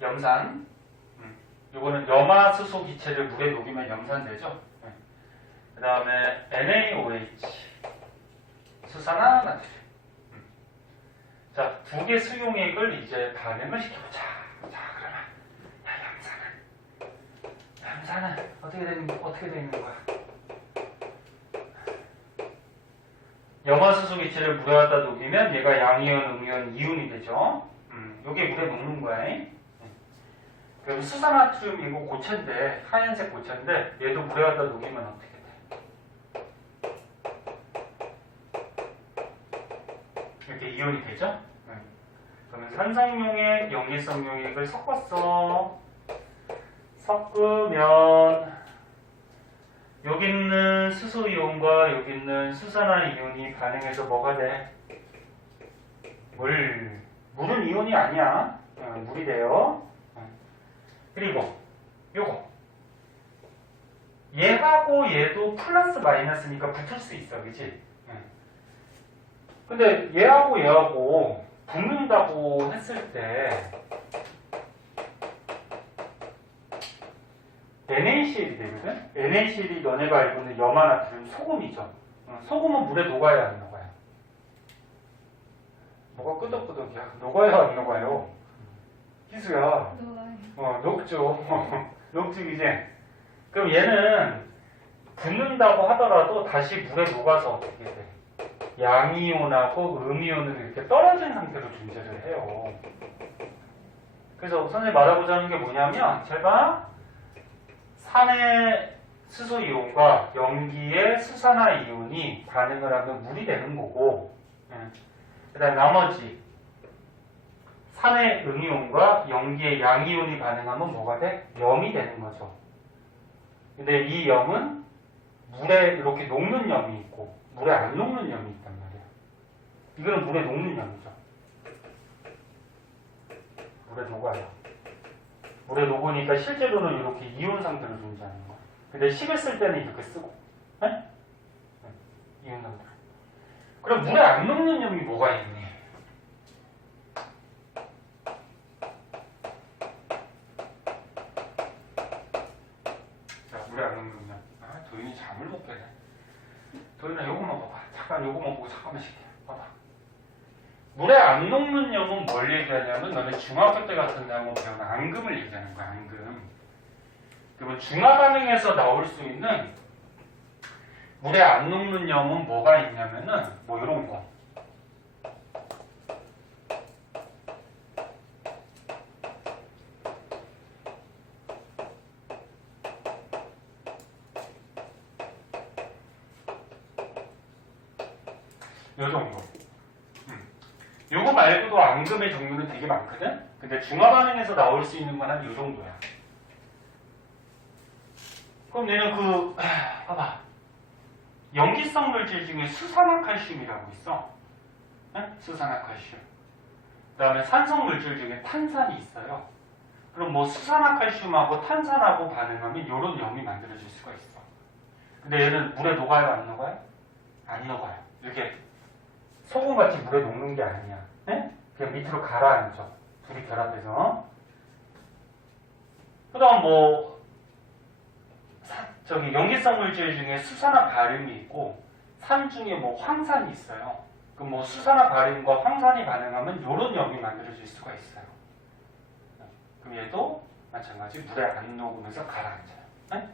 염산. 이거는 염화수소 기체를 물에 녹이면 염산되죠. 네. 그 다음에 NaOH. 수산화 나트륨. 자, 두 개 수용액을 이제 반응을 시켜보자. 자, 그러면 염산은 어떻게 되는 거야? 염화수소 기체를 물에 갖다 녹이면 얘가 양이온, 음이온, 이온이 되죠. 요게 물에 녹는 거야. 그럼 수산화트륨 이거 고체인데, 하얀색 고체인데 얘도 물에 갖다 녹이면 어떻게 돼? 이렇게 이온이 되죠? 그러면 산성용액, 염기성용액을 섞으면 여기 있는 수소이온과 여기 있는 수산화이온이 반응해서 뭐가 돼? 물은 이온이 아니야. 물이 돼요. 그리고 요거 얘하고 얘도 플러스 마이너스니까 붙을 수 있어, 그치? 근데 얘하고 붙는다고 했을 때 NaCl이 되거든? NaCl이 너네가 알고 있는 염화나트륨 소금이죠. 소금은 물에 녹아야 안 녹아요? 뭐가 끄덕끄덕이야? 녹아야 안 녹아요? 희수야. 녹죠. 녹죠, 이제. 그럼 얘는 붙는다고 하더라도 다시 물에 녹아서 어떻게 돼? 양이온하고 음이온으로 이렇게 떨어진 상태로 존재를 해요. 그래서 선생님이 말하고자 하는 게 뭐냐면, 잘 봐. 산의 수소이온과 염기의 수산화이온이 반응을 하면 물이 되는 거고, 그 다음 나머지 산의 음이온과 염기의 양이온이 반응하면 뭐가 돼? 염이 되는 거죠. 근데 이 염은 물에 이렇게 녹는 염이 있고 물에 안 녹는 염이 있단 말이야. 이거는 물에 녹는 염이죠. 물에 녹아요. 물에 녹으니까 실제로는 이렇게 이온 상태로 존재하는 거야. 근데 식을 때는 이렇게 쓰고, 네? 이온 상태로. 그럼 물에 안 녹는 염이 뭐가 있니? 도현아 요거만 봐봐. 잠깐 요거만 보고 잠깐만 쉴게. 봐봐. 물에 안 녹는 염은 뭘 얘기하냐면 너네 중학교 때 같은 데 한번 배운 앙금을 얘기하는 거야. 앙금. 그러면 중화 반응에서 나올 수 있는 물에 안 녹는 염은 뭐가 있냐면은 뭐 이런 거. 요 정도. 요거 말고도 앙금의 종류는 되게 많거든? 근데 중화 반응에서 나올 수 있는 건 한 요 정도야. 그럼 얘는 봐봐. 염기성 물질 중에 수산화칼슘이라고 있어. 네? 수산화칼슘. 그 다음에 산성 물질 중에 탄산이 있어요. 그럼 뭐 수산화칼슘하고 탄산하고 반응하면 요런 염이 만들어질 수가 있어. 근데 얘는 물에 녹아요, 안 녹아요? 안 녹아요. 이렇게 소금같이 물에 녹는 게 아니야. 네? 그냥 밑으로 가라앉아. 둘이 결합해서. 그 다음 염기성 물질 중에 수산화 바륨이 있고, 산 중에 뭐 황산이 있어요. 그럼 뭐 수산화 바륨과 황산이 반응하면 요런 염이 만들어질 수가 있어요. 그럼 얘도 마찬가지 물에 안 녹으면서 가라앉아요. 네?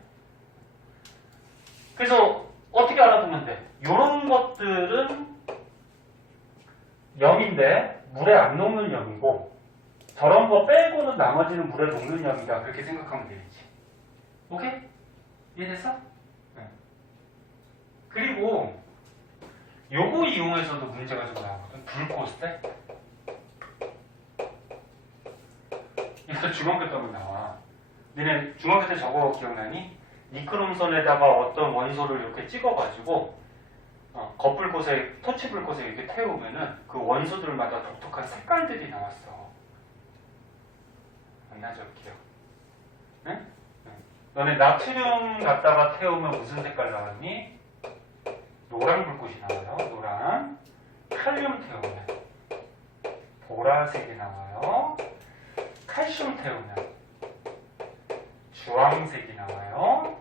그래서 어떻게 알아보면 돼? 요런 것들은 염인데 물에 안 녹는 염이고, 저런 거 빼고는 나머지는 물에 녹는 염이다. 그렇게 생각하면 되겠지. 오케이? 이해됐어? 네. 그리고 요거 이용해서도 문제가 좀 나오거든. 불코스테. 이거 중학교 때 하면 나와. 너네 중학교 때 저거 기억나니? 니크롬선에다가 어떤 원소를 이렇게 찍어가지고 겉불꽃에, 토치불꽃에 이렇게 태우면은 그 원소들마다 독특한 색깔들이 나왔어. 안 나죠, 기억? 네? 너네 나트륨 갖다가 태우면 무슨 색깔 나왔니? 노란 불꽃이 나와요. 노란. 칼륨 태우면 보라색이 나와요. 칼슘 태우면 주황색이 나와요.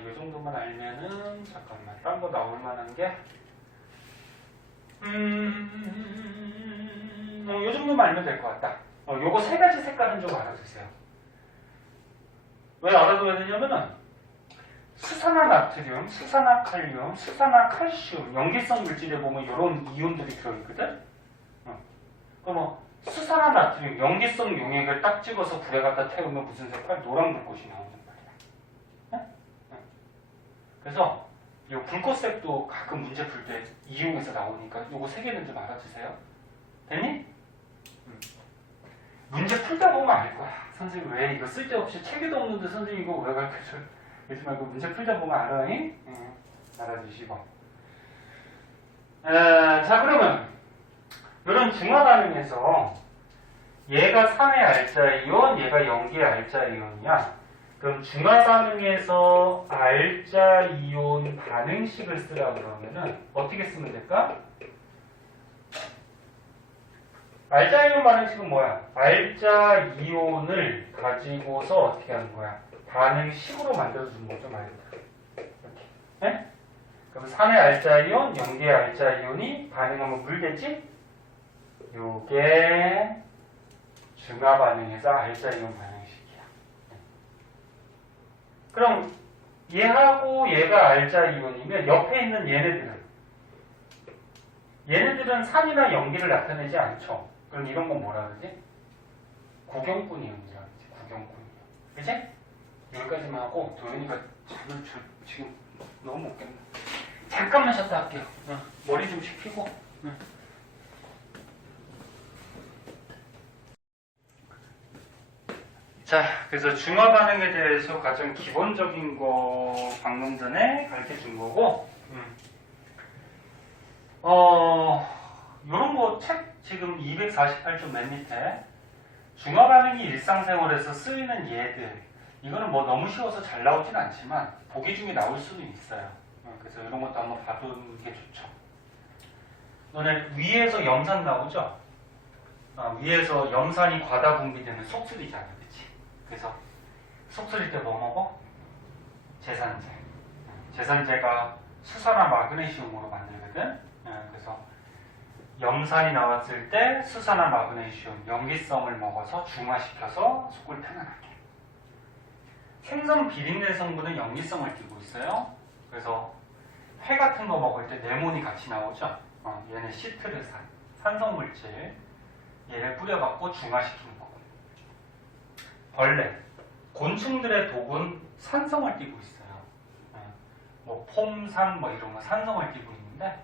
이 정도만 알면은 잠깐만 딴 거 나올 만한 게 이 정도만 알면 될 것 같다. 요거 세 가지 색깔은 좀 알아두세요. 왜 알아둬야 되냐면은 수산화 나트륨, 수산화 칼륨, 수산화 칼슘, 염기성 물질에 보면 이런 이온들이 들어있거든. 그럼 수산화 나트륨, 염기성 용액을 딱 찍어서 불에 갖다 태우면 무슨 색깔? 노란 불꽃이 나온단 말이야. 그래서 이 불꽃색도 가끔 문제 풀 때 이용해서 나오니까 요거 세 개는 좀 알아주세요. 됐니? 문제 풀다 보면 알 거야. 선생님 왜 이거 쓸데없이 책에도 없는데 선생님 이거 왜 가르쳐줘? 이러지 말고 문제 풀다 보면 알아니? 알아주시고. 자, 그러면 이런 중화 반응에서 얘가 산의 알자이온, 얘가 염기의 알자이온이야. 그럼 중화 반응에서 알자이온 반응식을 쓰라 그러면은 어떻게 쓰면 될까? 알자이온 반응식은 뭐야? 알자이온을 가지고서 어떻게 하는 거야? 반응식으로 만들어주는 거죠, 말 그대로. 이렇게. 네? 그럼 산의 알자이온, 염기의 알자이온이 반응하면 물겠지? 요게 중화 반응에서 알자이온 반응식이야. 그럼 얘하고 얘가 알자이온이면 옆에 있는 얘네들은 산이나 염기를 나타내지 않죠. 그럼 이런 건 뭐라 그러지? 구경꾼이온이라 그러지. 구경꾼이온. 그치? 여기까지만 하고 도현이가 잠을 지금 너무 못 깼네. 잠깐만 쉬었다 할게요. 머리 좀 식히고. 자, 그래서 중화 반응에 대해서 가장 기본적인 거 방금 전에 가르쳐 준 거고, 요런 거 책 지금 248쪽 맨 밑에 중화 반응이 일상생활에서 쓰이는 예들, 이거는 뭐 너무 쉬워서 잘 나오진 않지만 보기 중에 나올 수는 있어요. 그래서 이런 것도 한번 봐두는 게 좋죠. 너네 위에서 염산 나오죠? 위에서 염산이 과다 분비되면 속쓰리잖아, 그치? 그래서 속쓰릴 때 뭐 먹어? 제산제. 제산제가 수산화 마그네슘으로 만들거든. 그래서 염산이 나왔을 때 수산화 마그네슘 염기성을 먹어서 중화시켜서 속을 편안하게. 생선 비린내 성분은 염기성을 띠고 있어요. 그래서 회 같은 거 먹을 때 레몬이 같이 나오죠. 얘는 시트르산, 산성물질. 얘를 뿌려갖고 중화시키는 거고. 벌레, 곤충들의 독은 산성을 띠고 있어요. 뭐 폼산 뭐 이런 거 산성을 띠고 있는데,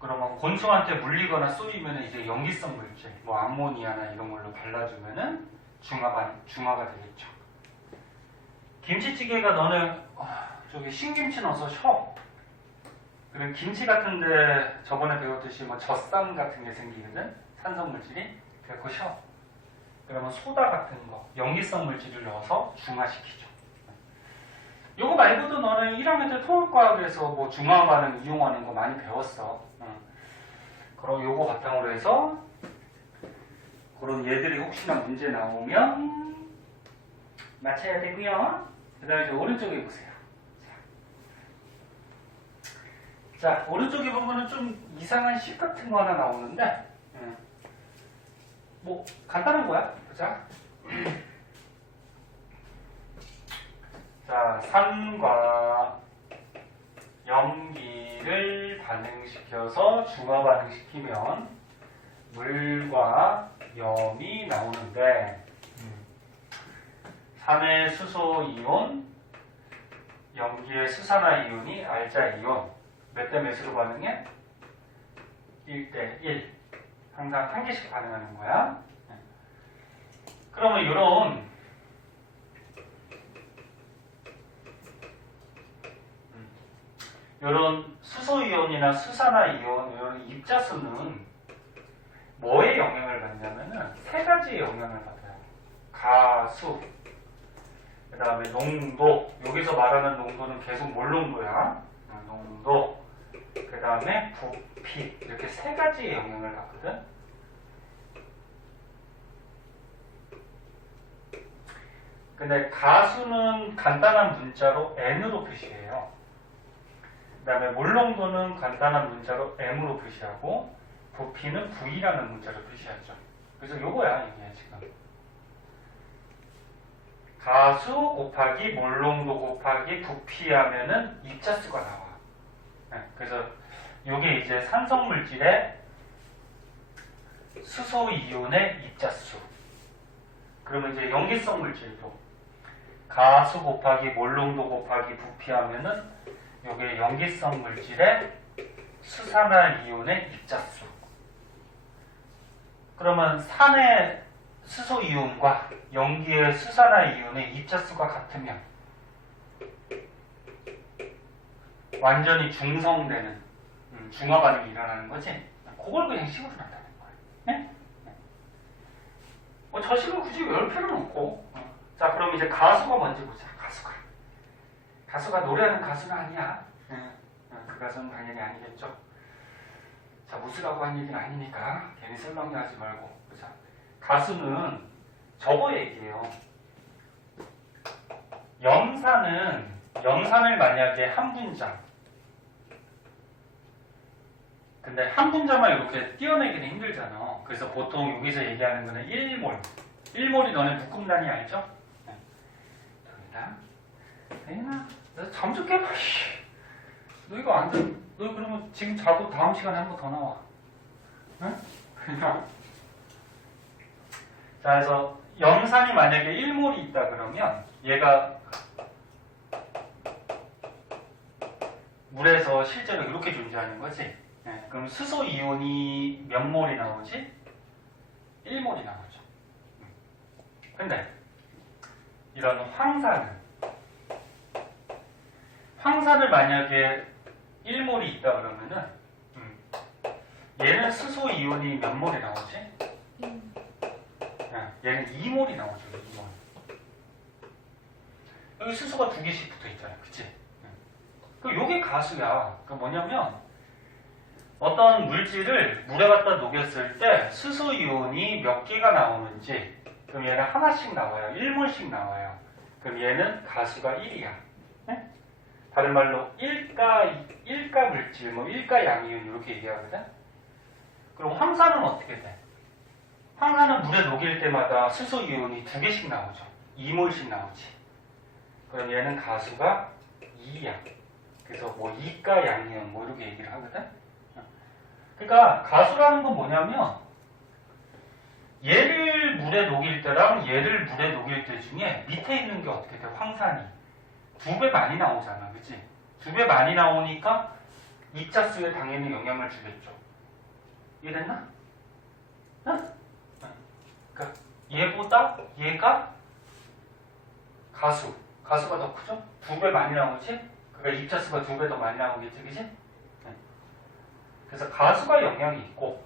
그러면 곤충한테 물리거나 쏘이면 이제 염기성 물질, 뭐 암모니아나 이런 걸로 발라주면은 중화가 되겠죠. 김치찌개가 너네 저기 신김치 넣어서 셔. 그럼 김치 같은데 저번에 배웠듯이 뭐 젖산 같은 게 생기거든. 산성 물질이. 그래서 셔. 그러면 소다 같은 거, 염기성 물질을 넣어서 중화시키죠. 요거 말고도 너는 1학년 때 통합과학에서 뭐 중화 반응 이용하는 거 많이 배웠어. 그럼 요거 바탕으로 해서 그런 얘들이 혹시나 문제 나오면 맞춰야 되고요. 그 다음에 이제 오른쪽에 보세요. 자, 오른쪽에 보면은 좀 이상한 식 같은 거 하나 나오는데, 뭐 간단한 거야. 보자. 자, 산과 염기를 반응시켜서 중화 반응시키면 물과 염이 나오는데, 산의 수소 이온, 염기의 수산화 이온이 알자 이온. 몇 대 몇으로 반응해? 1대 1. 항상 한 개씩 반응하는 거야. 그러면 이런 수소이온이나 수산화이온, 이런 입자수는 뭐에 영향을 받냐면은 세 가지의 영향을 받아요. 가수, 그 다음에 농도, 여기서 말하는 농도는 계속 뭘 농도야? 농도, 그 다음에 부피, 이렇게 세 가지의 영향을 받거든. 근데 가수는 간단한 문자로 N으로 표시해요. 그 다음에 몰농도는 간단한 문자로 M으로 표시하고, 부피는 V라는 문자로 표시하죠. 그래서 요거야, 이게 지금. 가수 곱하기 몰농도 곱하기 부피 하면은 입자수가 나와. 그래서 요게 이제 산성물질의 수소이온의 입자수. 그러면 이제 염기성 물질도 가수 곱하기 몰농도 곱하기 부피 하면은 요게 염기성 물질의 수산화이온의 입자수. 그러면 산의 수소이온과 염기의 수산화이온의 입자수가 같으면 완전히 중성되는 중화 반응이 일어나는 거지. 그걸 그냥 식으로 난다는 거예요. 네? 뭐 저 식을 굳이 외울 필요는 없고. 자, 그럼 이제 가수가 먼저 보자. 가수가 노래하는 가수는 아니야. 그 가수는 당연히 아니겠죠. 자, 무시라고 한 얘기는 아니니까 괜히 설명하지 말고 보자. 가수는 저거 얘기해요. 염산을 만약에 한 분자, 근데 한 분자만 이렇게 띄어내기는 힘들잖아. 그래서 보통 여기서 얘기하는 거는 1몰. 1몰이 너네 묶음단위 알죠? 됩니다. 대인아, 너 잠 좀 깨봐. 너 이거 안 돼. 너 그러면 지금 자고 다음 시간에 한 번 더 나와. 응? 그냥. 자, 그래서 염산이 만약에 1몰이 있다 그러면 얘가 물에서 실제로 이렇게 존재하는 거지. 네, 그럼 수소 이온이 몇 몰이 나오지? 1몰이 나오죠. 근데 이런 황산을 만약에 1몰이 있다 그러면은 얘는 수소 이온이 몇 몰이 나오지? 얘는 2몰이 나오죠. 2몰. 여기 수소가 두 개씩 붙어 있잖아요. 그치? 그 요게 가수야. 그 뭐냐면 어떤 물질을 물에 갖다 녹였을 때 수소 이온이 몇 개가 나오는지, 그럼 얘는 하나씩 나와요. 1몰씩 나와요. 그럼 얘는 가수가 1이야. 네? 다른 말로 일가 물질, 뭐 일가 양이온 이렇게 얘기하거든. 그럼 황산은 어떻게 돼? 황산은 물에 녹일 때마다 수소 이온이 2개씩 나오죠. 2몰씩 나오지. 그럼 얘는 가수가 2양. 그래서 뭐 2가 양이온 뭐 이렇게 얘기를 하거든. 그러니까 가수라는 건 뭐냐면 얘를 물에 녹일 때랑 얘를 물에 녹일 때 중에 밑에 있는 게 어떻게 돼? 황산이 2배 많이 나오잖아, 그치? 2배 많이 나오니까 입자수에 당연히 영향을 주겠죠. 이해됐나? 응? 그러니까 얘보다 얘가 가수가 더 크죠? 2배 많이 나오지? 그러니까 입자수가 2배 더 많이 나오겠지, 그치? 그래서 가수가 영향이 있고,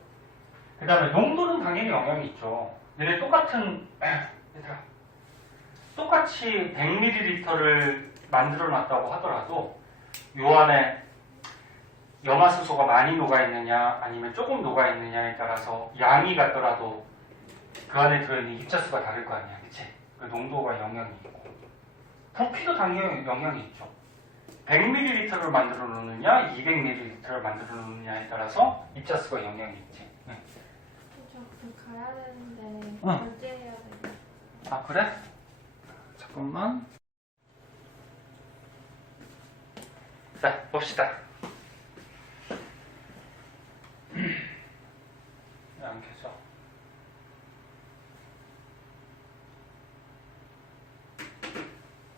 그 다음에 농도는 당연히 영향이 있죠. 얘네 얘들아, 똑같이 100ml를 만들어 놨다고 하더라도 요 안에 염화수소가 많이 녹아있느냐 아니면 조금 녹아있느냐에 따라서 양이 같더라도 그 안에 들어있는 입자수가 다를 거 아니야, 그치? 그 농도가 영향이 있고, 부피도 당연히 영향이 있죠. 100ml를 만들어 놓느냐 200ml를 만들어 놓느냐에 따라서 입자수가 영향이 있지. 네. 저 가야 되는데 응. 결제해야 돼. 아, 그래? 잠깐만. 자, 봅시다. 안 켜져.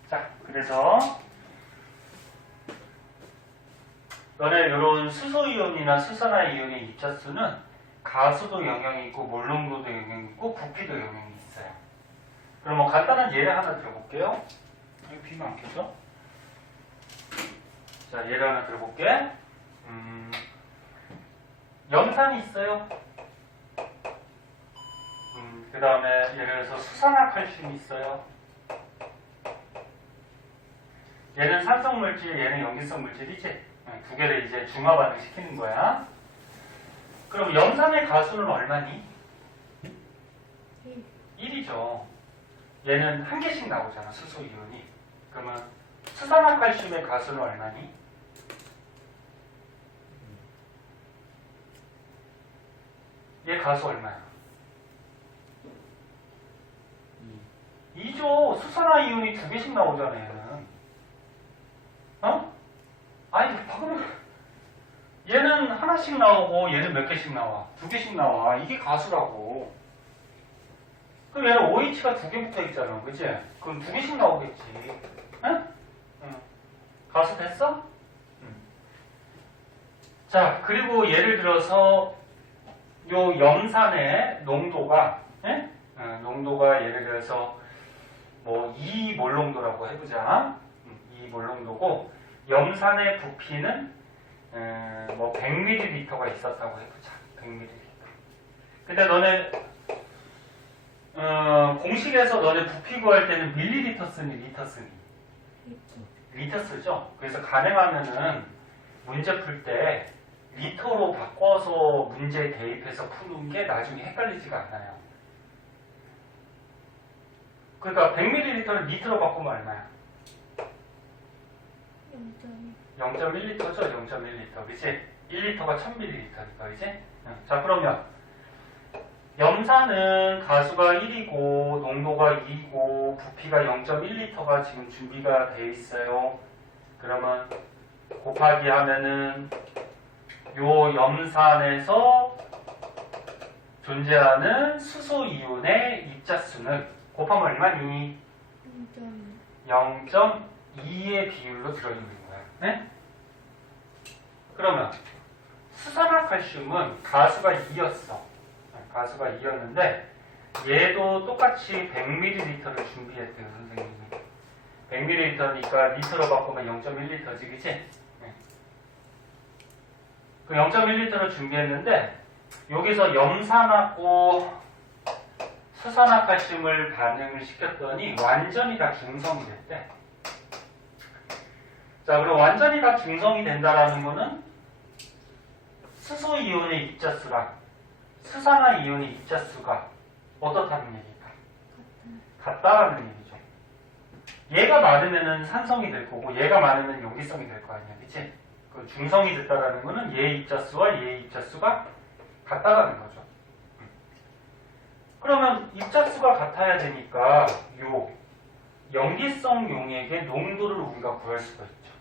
자, 그래서 너네 이런 수소이온이나 수산화이온의 입자수는 가수도 영향이 있고 몰농도도 영향이 있고 부피도 영향이 있어요. 그럼 뭐 간단한 예를 하나 들어볼게요. 여기 비면 안 켜져? 자, 예를 하나 들어볼게. 염산이 있어요. 그 다음에 예를 들어서 수산화칼슘이 있어요. 얘는 산성물질, 얘는 염기성 물질이지. 두 개를 이제 중화 반응시키는 거야. 그럼 염산의 가수는 얼마니? 1이죠. 얘는 한 개씩 나오잖아, 수소이온이. 그러면 수산화칼슘의 가수는 얼마니? 얘 가수 얼마야? 2죠. 수산화이온이 2개씩 나오잖아, 얘는. 어? 아니, 방금 얘는 하나씩 나오고 얘는 몇 개씩 나와? 2개씩 나와. 이게 가수라고. 그럼 얘는 OH가 2개 붙어 있잖아, 그치? 그럼 2개씩 나오겠지. 응? 응. 가수 됐어? 응. 자, 그리고 예를 들어서 요 염산의 농도가 농도가 예를 들어서 뭐 2몰 농도라고 해보자. 2몰 농도고 염산의 부피는 뭐 100ml가 있었다고 해보자. 100ml. 근데 너네 공식에서 너네 부피 구할 때는 밀리리터 쓰니 리터 쓰니? 리터 쓰죠. 그래서 가능하면은 문제 풀 때 리터로 바꿔서 문제 대입해서 푸는 게 나중에 헷갈리지가 않아요. 그러니까 100ml를 리터로 바꾸면 얼마야? 0.1리터죠. 0.1리터. 그치? 1리터가 1000ml니까, 그치? 자, 그러면 염산은 가수가 1이고 농도가 2고 부피가 0.1리터가 지금 준비가 돼 있어요. 그러면 곱하기 하면은 요 염산에서 존재하는 수소이온의 입자수는 곱하면 얼마니? 0.2의 비율로 들어있는 거야. 네? 그러면 수산화칼슘은 가수가 2였어. 가수가 2였는데 얘도 똑같이 100ml를 준비했대요, 선생님이. 100ml니까 리터로 바꾸면 0.1리터지, 그치? 네. 그 0.1리터를 준비했는데 여기서 염산하고 수산화칼슘을 반응을 시켰더니 완전히 다 중성이 됐대. 자, 그럼 완전히 다 중성이 된다라는 거는 수소이온의 입자수랑 수산화이온의 입자수가 어떻다는 얘기일까? 같다라는 얘기죠. 얘가 많으면은 산성이 될 거고 얘가 많으면 용기성이 될 거 아니야, 그치? 그 중성이 됐다라는 거는 얘 입자수와 얘 입자수가 같다라는 거죠. 그러면 입자수가 같아야 되니까 요 염기성 용액의 농도를 우리가 구할 수가 있죠.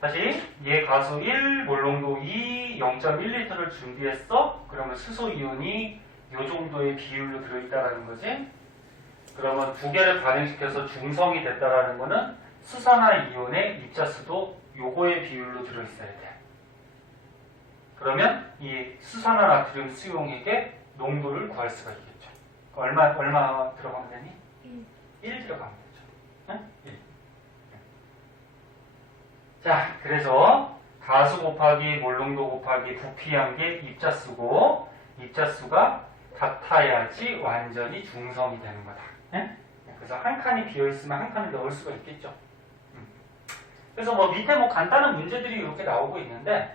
다시 얘 가수 1, 몰농도 2, 0.1L를 준비했어. 그러면 수소 이온이 요 정도의 비율로 들어있다라는 거지. 그러면 두 개를 반응시켜서 중성이 됐다라는 거는 수산화 이온의 입자수도 요거의 비율로 들어있어야 돼. 그러면 이 수산화 나트륨 수용액의 농도를 구할 수가 있겠죠. 얼마 들어가면 되니? 1 들어가면 되죠. 응? 1. 자, 그래서 가수 곱하기 몰농도 곱하기 부피한 게 입자수고 입자수가 같아야지 완전히 중성이 되는 거다. 네? 그래서 한 칸이 비어있으면 한 칸을 넣을 수가 있겠죠. 그래서 뭐 밑에 뭐 간단한 문제들이 이렇게 나오고 있는데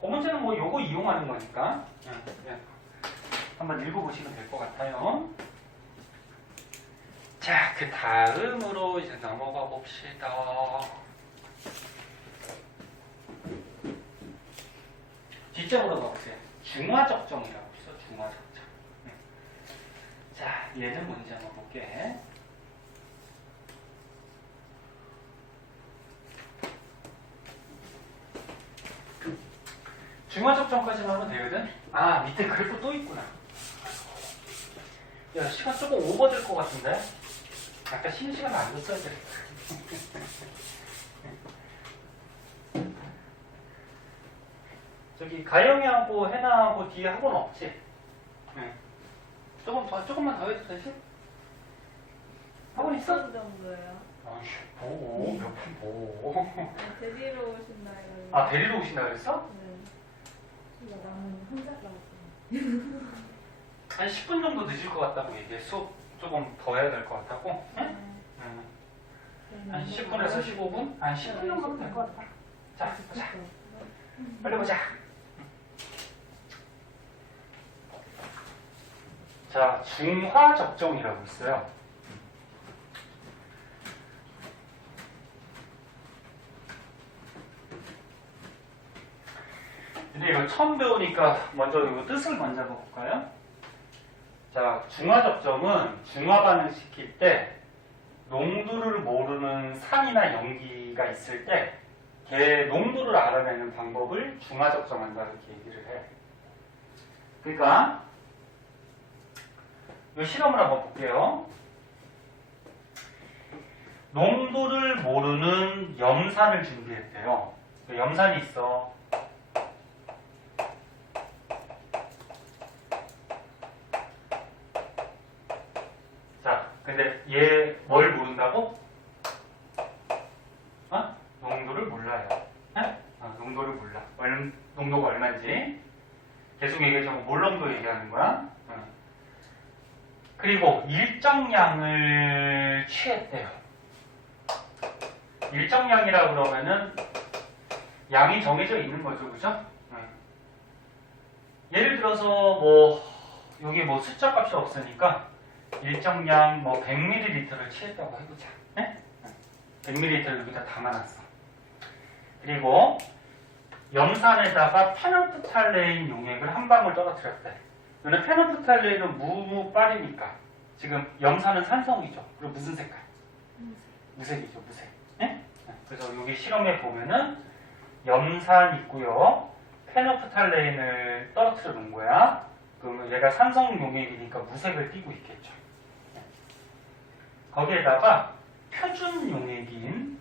그 문제는 뭐 요거 이용하는 거니까 한번 읽어보시면 될 것 같아요. 자, 그 다음으로 이제 넘어가 봅시다. 뒷점으로 가보세요. 중화적정이라고 있어, 중화적정. 자, 얘는 뭔지 한번 볼게. 중화적정까지만 하면 되거든? 아, 밑에 그래프 또 있구나. 야, 시간 조금 오버될 것 같은데? 아까 쉬는 시간 안 줬어야 되겠다. 저기 가영이하고 해나하고 뒤에 학원 없지? 응. 조금만 더 해도 되지? 학원 있어? 어떤 정도예요? 아휴, 몇분 뭐. 데리러 오신다 이러는데. 아, 데리러 오신다 그랬어? 네. 나는 혼자 나왔어. 한 10분 정도 늦을 것 같다고 얘기해. 수업 조금 더 해야 될 것 같다고? 응? 한 10분에서 15분? 한 10분 정도면 될 것 같다. 자, 보자. 빨리 보자. 자, 중화적정이라고 있어요. 근데 이거 처음 배우니까 먼저 이거 뜻을 먼저 볼까요? 자, 중화적정은 중화 반응시킬 때 농도를 모르는 산이나 염기가 있을 때 걔 농도를 알아내는 방법을 중화적정한다 이렇게 얘기를 해. 그러니까 이 실험을 한번 볼게요. 농도를 모르는 염산을 준비했대요. 염산이 있어. 자, 근데 얘 뭘 모른다고? 농도를 몰라요. 농도를 몰라. 농도가 얼마인지. 계속 얘기하자면 몰농도 얘기하는 거야. 그리고 일정량을 취했대요. 일정량이라 그러면은 양이 정해져 있는 거죠, 그죠? 예를 들어서 뭐 여기 뭐 숫자 값이 없으니까 일정량 뭐 100ml를 취했다고 해보자. 100ml를 여기다 담아놨어. 그리고 염산에다가 페넌프탈레인 용액을 한 방울 떨어뜨렸대. 근데 페넌프탈레인은 무빨이니까 지금 염산은 산성이죠. 그리고 무슨 색깔? 무색이죠, 무색. 네? 그래서 여기 실험에 보면은 염산 있고요. 페넌프탈레인을 떨어뜨려 놓은 거야. 그러면 얘가 산성 용액이니까 무색을 띠고 있겠죠. 거기에다가 표준 용액인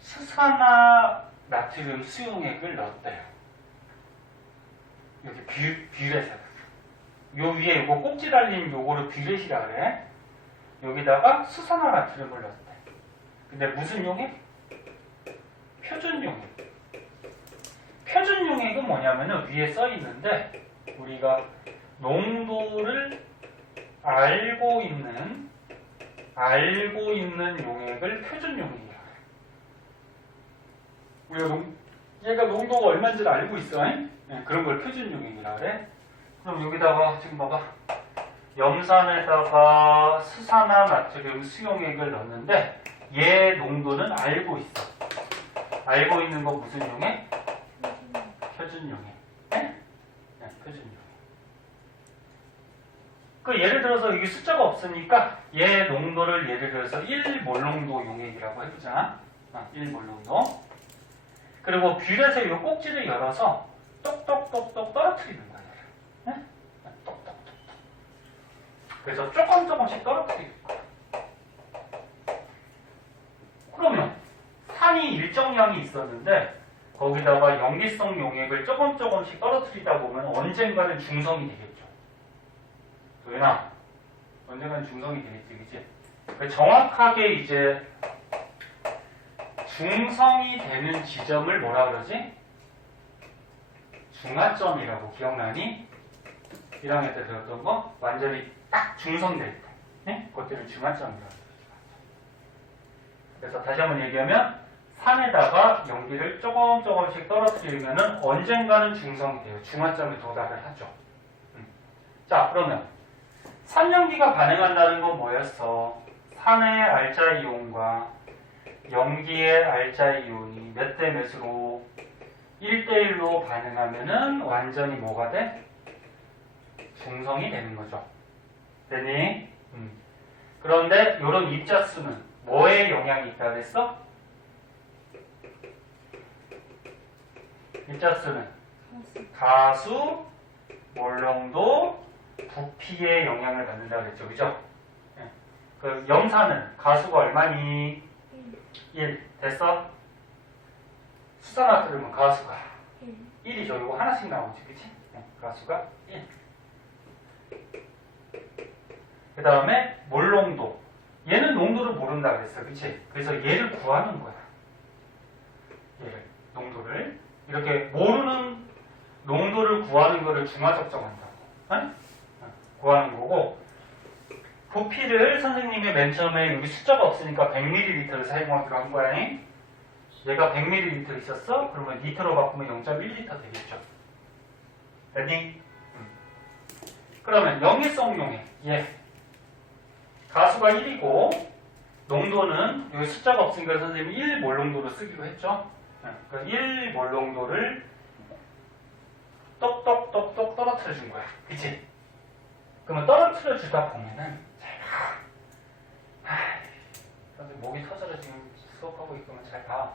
수산화 나트륨 수용액을 넣었대요. 여기 뷰렛에다가. 요 위에 요거 꼭지 달린 요거를 뷰렛이라 그래. 여기다가 수산화 나트륨을 넣었대. 근데 무슨 용액? 표준 용액. 표준 용액은 뭐냐면은 위에 써 있는데 우리가 농도를 알고 있는 용액을 표준 용액이야. 우리가 얘가 농도가 얼마인지를 알고 있어. 그런 걸 표준 용액이라 그래. 그럼 여기다가 지금 봐봐. 염산에다가 수산화 나트륨 수용액을 넣었는데 얘 농도는 알고 있어. 알고 있는 거 무슨 용액? 표준용액. 네? 네, 표준용액. 그 예를 들어서 이게 숫자가 없으니까 얘 농도를 예를 들어서 1몰 농도 용액이라고 해보자. 1몰 농도. 그리고 뷰렛의 이 꼭지를 열어서 똑똑똑똑 떨어뜨리는 거야. 네? 똑똑똑똑. 그래서 조금씩 떨어뜨리는 거야. 그러면 산이 일정량이 있었는데 거기다가 염기성 용액을 조금씩 떨어뜨리다 보면 언젠가는 중성이 되겠죠. 도윤아, 언젠가는 중성이 되겠지, 그치? 정확하게 이제 중성이 되는 지점을 뭐라 그러지? 중화점이라고 기억나니? 1학년 때 배웠던 거? 완전히 딱 중성될 때. 네? 그것들을 중화점이라고 그러죠. 그래서 다시 한번 얘기하면 산에다가 연기를 조금씩 떨어뜨리면 언젠가는 중성이 돼요. 중화점에 도달을 하죠. 자, 그러면 산연기가 반응한다는 건 뭐였어? 산의 알자 이온과 염기의 알자 이온이 몇 대 몇으로 1대1로 반응하면은 완전히 뭐가 돼? 중성이 되는 거죠. 되니? 그런데 이런 입자수는 뭐에 영향이 있다 그랬어? 입자수는 가수, 몰농도, 부피에 영향을 받는다 그랬죠. 그죠? 그 염산은 가수가 얼마니? 1. 됐어? 수산화트륨은 가수가 1이죠. 이거 하나씩 나오지. 그치? 가수가 1. 그 다음에 몰농도. 얘는 농도를 모른다 그랬어. 그치? 그래서 얘를 구하는 거야. 얘를. 농도를. 이렇게 모르는 농도를 구하는 거를 중화적정한다고. 구하는 거고, 부피를 선생님이 맨 처음에 여기 숫자가 없으니까 100ml를 사용하기로 한 거야. 얘가 100ml 있었어? 그러면 리터로 바꾸면 0.1리터 되겠죠. 됐니? 그러면 염기성 용액. 얘. 가수가 1이고, 농도는 여기 숫자가 없으니까 선생님이 1몰 농도로 쓰기로 했죠. 그 1몰 농도를 똑똑똑똑 떨어뜨려 준 거야. 그치? 그러면 떨어뜨려 주다 보면은, 잘 봐. 선생님 목이 터져서 지금 수업하고 있으면 잘 봐.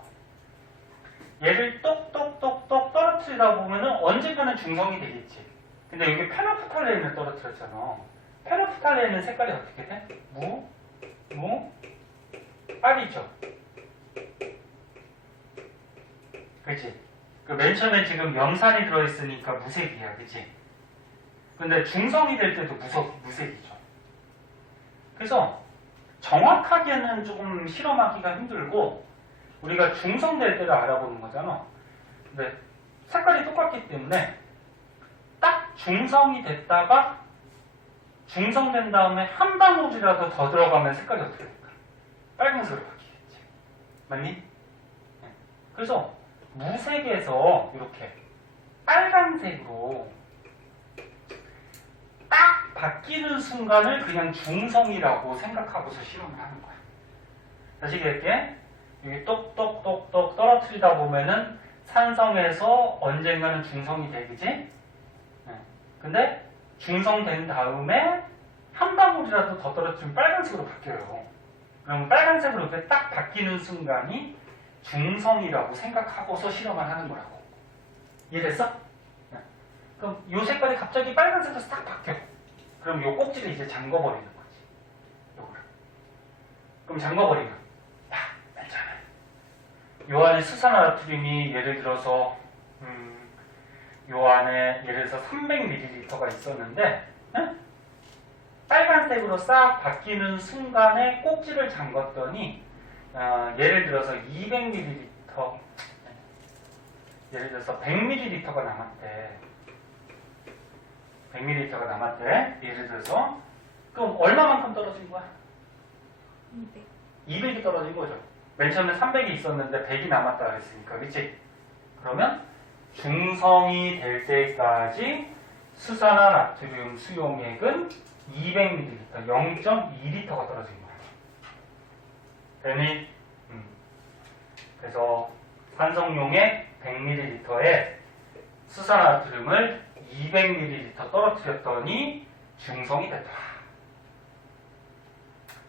얘를 똑똑똑똑 떨어뜨리다 보면은 언젠가는 중성이 되겠지. 근데 여기 페노프탈레인을 떨어뜨렸잖아. 페노프탈레인은 색깔이 어떻게 돼? 빨이죠. 그치? 그 맨 처음에 지금 염산이 들어있으니까 무색이야. 그치? 근데 중성이 될 때도 무색이죠. 그래서 정확하게는 조금 실험하기가 힘들고 우리가 중성될 때를 알아보는 거잖아. 근데 색깔이 똑같기 때문에 딱 중성이 됐다가 중성된 다음에 한 방울이라도 더 들어가면 색깔이 어떻게 될까? 빨간색으로 바뀌겠지. 맞니? 그래서 무색에서 이렇게 빨간색으로 딱 바뀌는 순간을 그냥 중성이라고 생각하고서 실험을 하는 거야. 다시 얘기할게. 여기 똑똑똑똑 떨어뜨리다 보면은 산성에서 언젠가는 중성이 되겠지? 근데 중성된 다음에 한 방울이라도 더 떨어뜨리면 빨간색으로 바뀌어요. 그럼 빨간색으로 이렇게 딱 바뀌는 순간이 중성이라고 생각하고서 실험을 하는 거라고. 이해됐어? 그럼 이 색깔이 갑자기 빨간색으로 딱 바뀌어. 그럼 이 꼭지를 이제 잠궈버리는 거지. 요거를. 그럼 잠궈버리면 괜찮아. 요 안에 수산화나트륨이 예를 들어서 요 안에 예를 들어서 300ml가 있었는데 빨간색으로 싹 바뀌는 순간에 꼭지를 잠궜더니 예를 들어서 200ml 예를 들어서 100ml가 남았대. 100ml가 남았대. 예를 들어서 그럼 얼마만큼 떨어진 거야? 200이 떨어진 거죠. 맨 처음에 300이 있었는데 100이 남았다 그랬으니까. 그치? 그러면 중성이 될 때까지 수산화나트륨 수용액은 200ml, 0.2L가 떨어진 거야. 되니? 그래서 산성용액 100ml에 수산나트륨을 200ml 떨어뜨렸더니 중성이 됐다.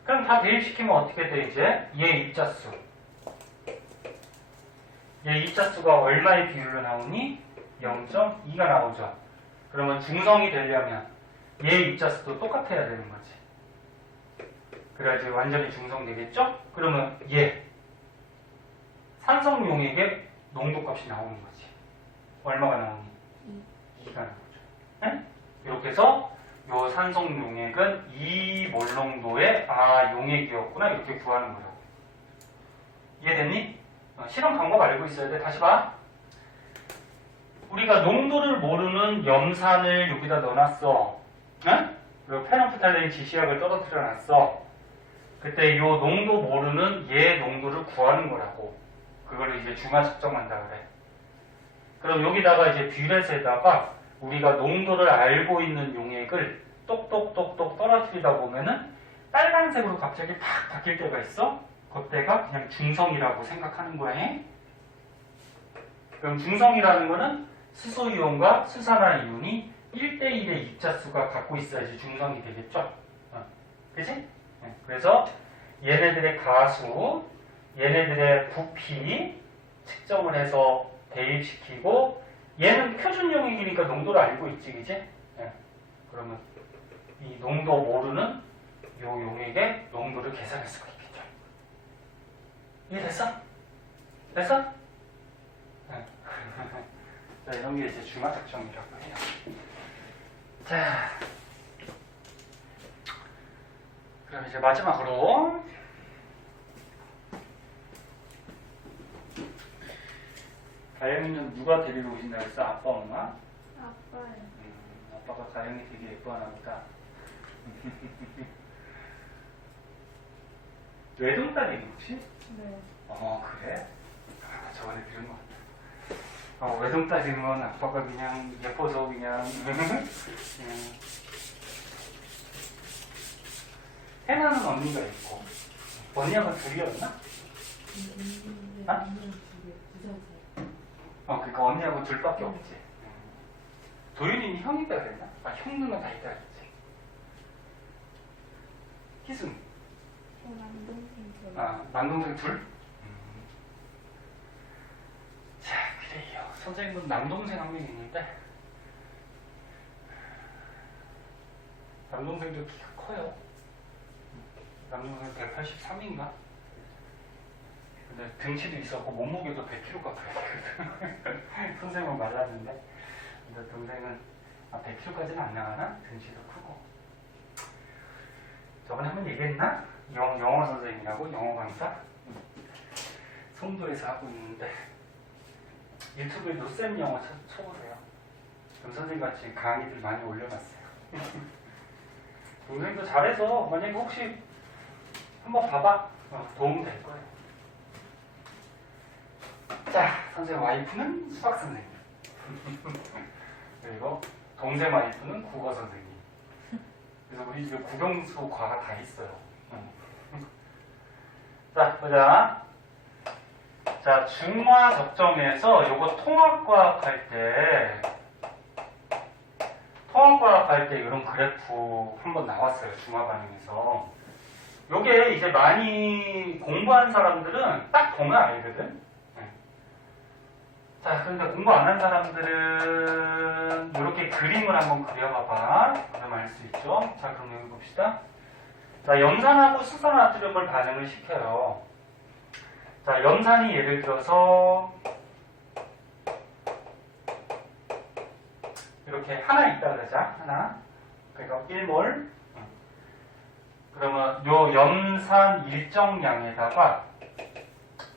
그럼 다 대입시키면 어떻게 돼 이제? 얘 입자수. 얘 입자수가 얼마의 비율로 나오니? 0.2가 나오죠. 그러면 중성이 되려면 얘 입자수도 똑같아야 되는 거지. 그래야지 완전히 중성되겠죠? 그러면 얘 산성용액의 농도값이 나오는 거지. 얼마가 나오니? 2가 나오죠. 네? 이렇게 해서 요 산성용액은 2몰 농도의 용액이었구나 이렇게 구하는 거라고. 이해됐니? 실험 방법 알고 있어야 돼. 다시 봐. 우리가 농도를 모르는 염산을 여기다 넣어놨어. 응? 그리고 페넌프탈렌 지시약을 떨어뜨려 놨어. 그때 요 농도 모르는 얘 농도를 구하는 거라고. 그걸 이제 중화 측정한다 그래. 그럼 여기다가 이제 뷰렛에다가 우리가 농도를 알고 있는 용액을 똑똑똑똑 떨어뜨리다 보면은 빨간색으로 갑자기 팍 바뀔 때가 있어. 그때가 그냥 중성이라고 생각하는 거야. 그럼 중성이라는 거는 수소이온과 수산화이온이 1대1의 입자수가 갖고 있어야지 중성이 되겠죠. 그치? 그래서 얘네들의 가수, 얘네들의 부피 측정을 해서 대입시키고 얘는 표준용액이니까 농도를 알고 있지, 그치? 그러면 이 농도 모르는 요 용액의 농도를 계산할 수가 있겠죠. 이해됐어? 됐어? 자, 이런 게 이제 중화 측정이라고 해요. 자, 그럼 이제 마지막으로 가영이는 누가 데리러 오신다 했어? 아빠, 엄마? 아빠요. 아빠가 가영이 되게 예뻐하나 보다. 외동딸이 혹시? 네. 그래? 저번에 들은 것 같아. 외동딸이면 아빠가 그냥 예뻐서 그냥 해나는 언니가 있고 언니가 둘이었나? 그러니까 언니하고 둘밖에 없지. 도윤이는 형이다 그랬나? 형 누나 다 있다 그랬지. 희순. 남동생 저. 남동생 둘? 자, 그래요. 선생님은 남동생 한 명 있는데 남동생도 키가 커요. 남동생 183인가? 근데 등치도 있었고 몸무게도 100kg 가까이 되거든. 선생님은 말랐는데 근데 동생은 100kg까지는 안 나가나? 등치도 크고. 저번에 한번 얘기했나? 영어 선생님이라고 영어 강사 송도에서 하고 있는데 유튜브에도 쌤 영어 쳐보세요. 그럼 선생님같이 강의들 많이 올려놨어요. 동생도 잘해서 만약에 혹시 한번 봐봐. 도움 될 거예요. 자, 선생님 와이프는 수학 선생님. 그리고 동생 와이프는 국어 선생님. 그래서 우리 집에 국영수 과가 다 있어요. 자, 보자. 자, 중화 적정에서 요거 통합과학 할 때 이런 그래프 한번 나왔어요. 중화 반응에서. 요게 이제 많이 공부한 사람들은 딱 보면 알거든. 자, 그런데 공부 안 한 사람들은 이렇게 그림을 한번 그려봐봐. 그럼 알 수 있죠. 자, 그럼 여기 봅시다. 자, 염산하고 수산나트륨을 반응을 시켜요. 자, 염산이 예를 들어서 이렇게 하나 있다 그러자. 하나. 그러니까 1몰. 그러면 요 염산 일정량에다가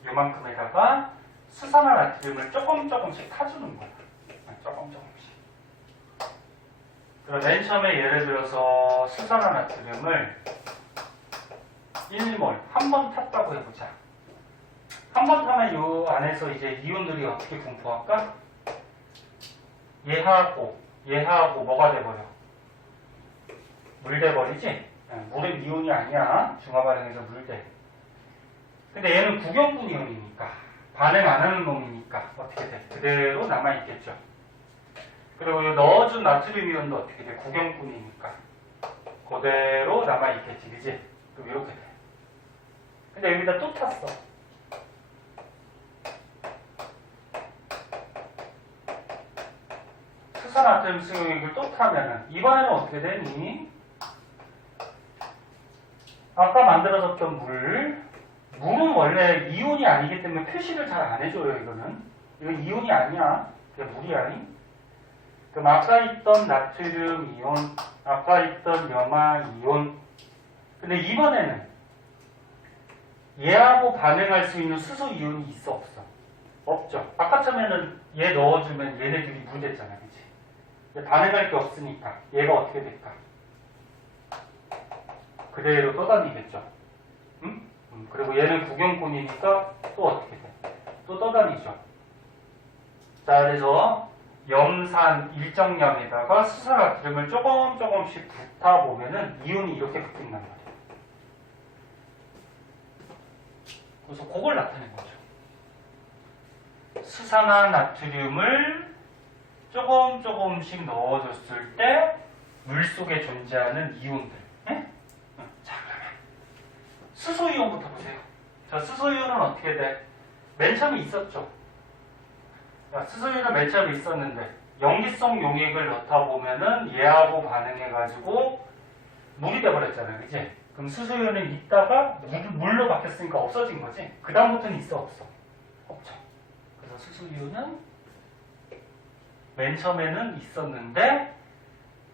요만큼에다가 수산화나트륨을 조금씩 타주는 거야. 조금씩. 그럼 맨 처음에 예를 들어서 수산화나트륨을 1몰 한 번 탔다고 해보자. 한 번 타면 이 안에서 이제 이온들이 어떻게 분포할까? 얘하고 뭐가 돼버려? 물돼 버리지? 물은 이온이 아니야. 중화 반응에서 물돼. 근데 얘는 구경분 이온이니까 반응 안 하는 놈이니까 어떻게 돼? 그대로 남아있겠죠. 그리고 이 넣어준 나트륨 이온도 어떻게 돼? 구경분이니까 그대로 남아있겠지, 그지? 그럼 이렇게 돼. 근데 여기다 또 탔어. 수산나트륨 수용액을 또 타면은 이번에는 어떻게 되니? 아까 만들어졌던 물은 원래 이온이 아니기 때문에 표시를 잘 안 해줘요. 이건 이온이 아니야. 그게 물이야. 그럼 아까 있던 나트륨 이온, 아까 있던 염화 이온. 근데 이번에는 얘하고 반응할 수 있는 수소 이온이 있어, 없어? 없죠. 아까 처음에는 얘 넣어주면 얘네들이 물 됐잖아, 그치? 근데 반응할 게 없으니까 얘가 어떻게 될까? 그대로 떠다니겠죠. 응? 그리고 얘는 구경꾼이니까 또 어떻게 돼? 또 떠다니죠. 자, 그래서 염산 일정량에다가 수산나트륨을 조금씩 붓다 보면은 이온이 이렇게 바뀐단 말이에요. 그래서 그걸 나타낸 거죠. 수산화나트륨을 조금씩 넣어줬을 때 물속에 존재하는 이온들. 네? 자, 그러면 수소이온부터 보세요. 자, 수소이온은 어떻게 돼? 맨 처음에 있었죠. 자, 수소이온은 맨 처음에 있었는데 염기성 용액을 넣다 보면은 얘하고 반응해가지고 물이 돼버렸잖아요, 그치? 그럼 수소이온은 있다가 물로 바뀌었으니까 없어진 거지. 그 다음부터는 있어, 없어? 없죠. 그래서 수소이온은 맨 처음에는 있었는데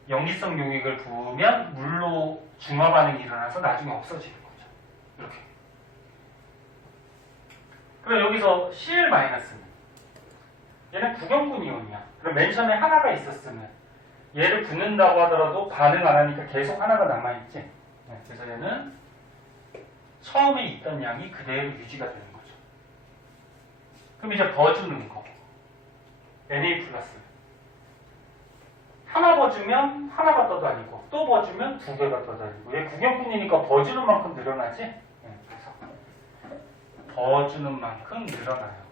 염기성 용액을 부으면 물로 중화 반응이 일어나서 나중에 없어지는 거죠. 이렇게. 그럼 여기서 Cl-는 얘는 구경분 이온이야. 그럼 맨 처음에 하나가 있었으면 얘를 붓는다고 하더라도 반응 안 하니까 계속 하나가 남아있지. 네, 그래서 얘는 처음에 있던 양이 그대로 유지가 되는 거죠. 그럼 이제 버주는 거. Na 플러스. 하나 버주면 하나가 떠다니고 또 버주면 두 개가 떠다니고 얘 구경꾼이니까 버주는 만큼 늘어나지? 네, 그래서 버주는 만큼 늘어나요.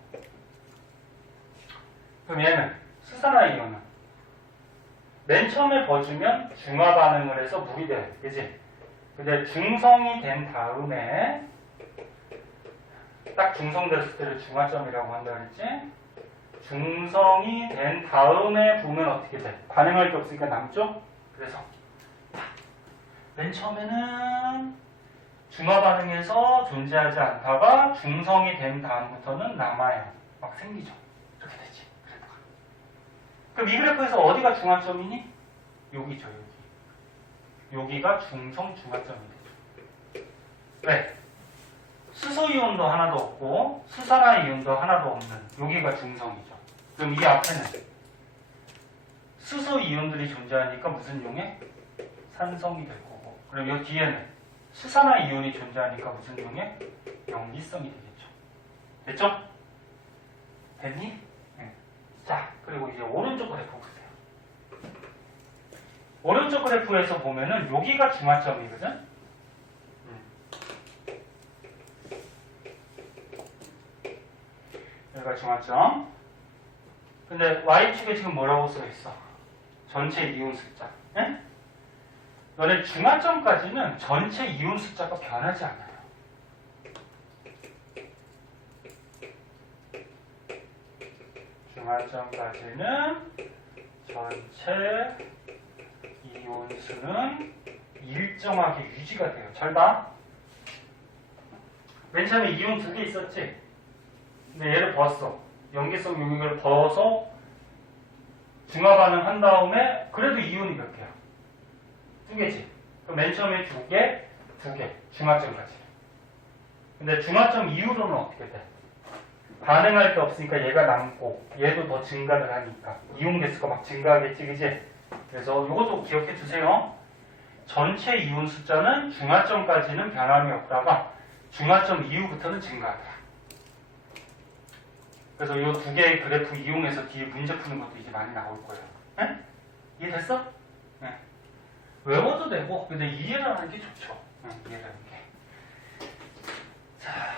그럼 얘는 수산화이온은 맨 처음에 버주면 중화 반응을 해서 물이 돼. 그지? 근데 중성이 된 다음에 딱 중성됐을 때를 중화점이라고 한다 그랬지? 중성이 된 다음에 보면 어떻게 돼? 반응할 게 없으니까 남죠? 그래서 맨 처음에는 중화 반응에서 존재하지 않다가 중성이 된 다음부터는 남아요. 막 생기죠. 이렇게 되지. 그래프가. 그럼 이 그래프에서 어디가 중화점이니? 여기죠, 여기. 여기가 중성 중화점이 되죠. 왜? 수소이온도 하나도 없고 수산화이온도 하나도 없는 여기가 중성이죠. 그럼 이 앞에는 수소이온들이 존재하니까 무슨 용액? 산성이 될 거고. 그럼 이 뒤에는 수산화이온이 존재하니까 무슨 용액? 염기성이 되겠죠. 됐죠? 됐니? 네. 자, 그리고 이제 오른쪽 그래프 보세요. 오른쪽 그래프에서 보면은 여기가 중화점이거든? 여기가 중화점. 근데 Y축에 지금 뭐라고 써있어? 전체 이온 숫자. 네? 너네 중화점까지는 전체 이온 숫자가 변하지 않아요. 중화점까지는 전체 이온 수는 일정하게 유지가 돼요. 잘 봐. 맨 처음에 이온 두 개 있었지? 근데 얘를 벗어. 염기성 용액을 벗어서 중화 반응한 다음에 그래도 이온이 몇 개야? 두 개지. 그럼 맨 처음에 두 개, 중화점까지. 근데 중화점 이후로는 어떻게 돼? 반응할 게 없으니까 얘가 남고 얘도 더 증가를 하니까 이온 개수가 막 증가하겠지, 그지? 그래서 이것도 기억해 주세요. 전체 이온 숫자는 중화점까지는 변함이 없다가 중화점 이후부터는 증가하더라. 그래서 이 두 개의 그래프 이용해서 뒤에 문제 푸는 것도 이제 많이 나올 거예요. 네? 이해됐어? 네. 외워도 되고, 근데 이해를 하는 게 좋죠. 이해를 하는 게. 자.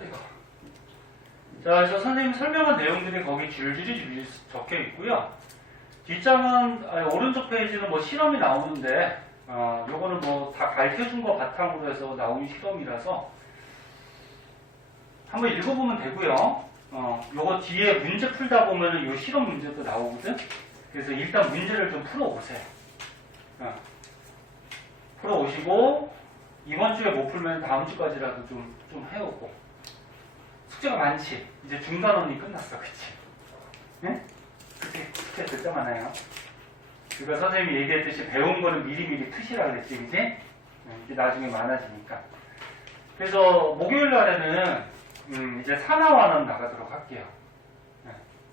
아이고. 자, 그래서 선생님 설명한 내용들이 거기 줄줄이 적혀 있고요. 뒷장은, 오른쪽 페이지는 뭐 실험이 나오는데, 요거는 뭐 다 가르쳐준 거 바탕으로 해서 나온 실험이라서 한번 읽어보면 되고요. 요거 뒤에 문제 풀다 보면은 요 실험 문제도 나오거든. 그래서 일단 문제를 좀 풀어보세요. 풀어오시고 이번 주에 못 풀면 다음 주까지라도 좀 해오고. 숙제가 많지. 이제 중간원이 끝났어, 그치? 응? 그치? 숙제 진짜 많아요. 그러니까 선생님이 얘기했듯이 배운 거는 미리미리 푸시라 그랬지, 그치? 이제 나중에 많아지니까. 그래서 목요일 날에는 이제 산하와는 나가도록 할게요.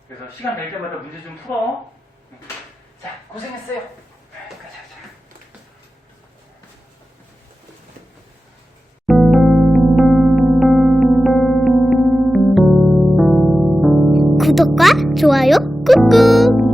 그래서 시간 될 때마다 문제 좀 풀어. 자, 고생했어요. 가자. 구독과 좋아요 꾹꾹.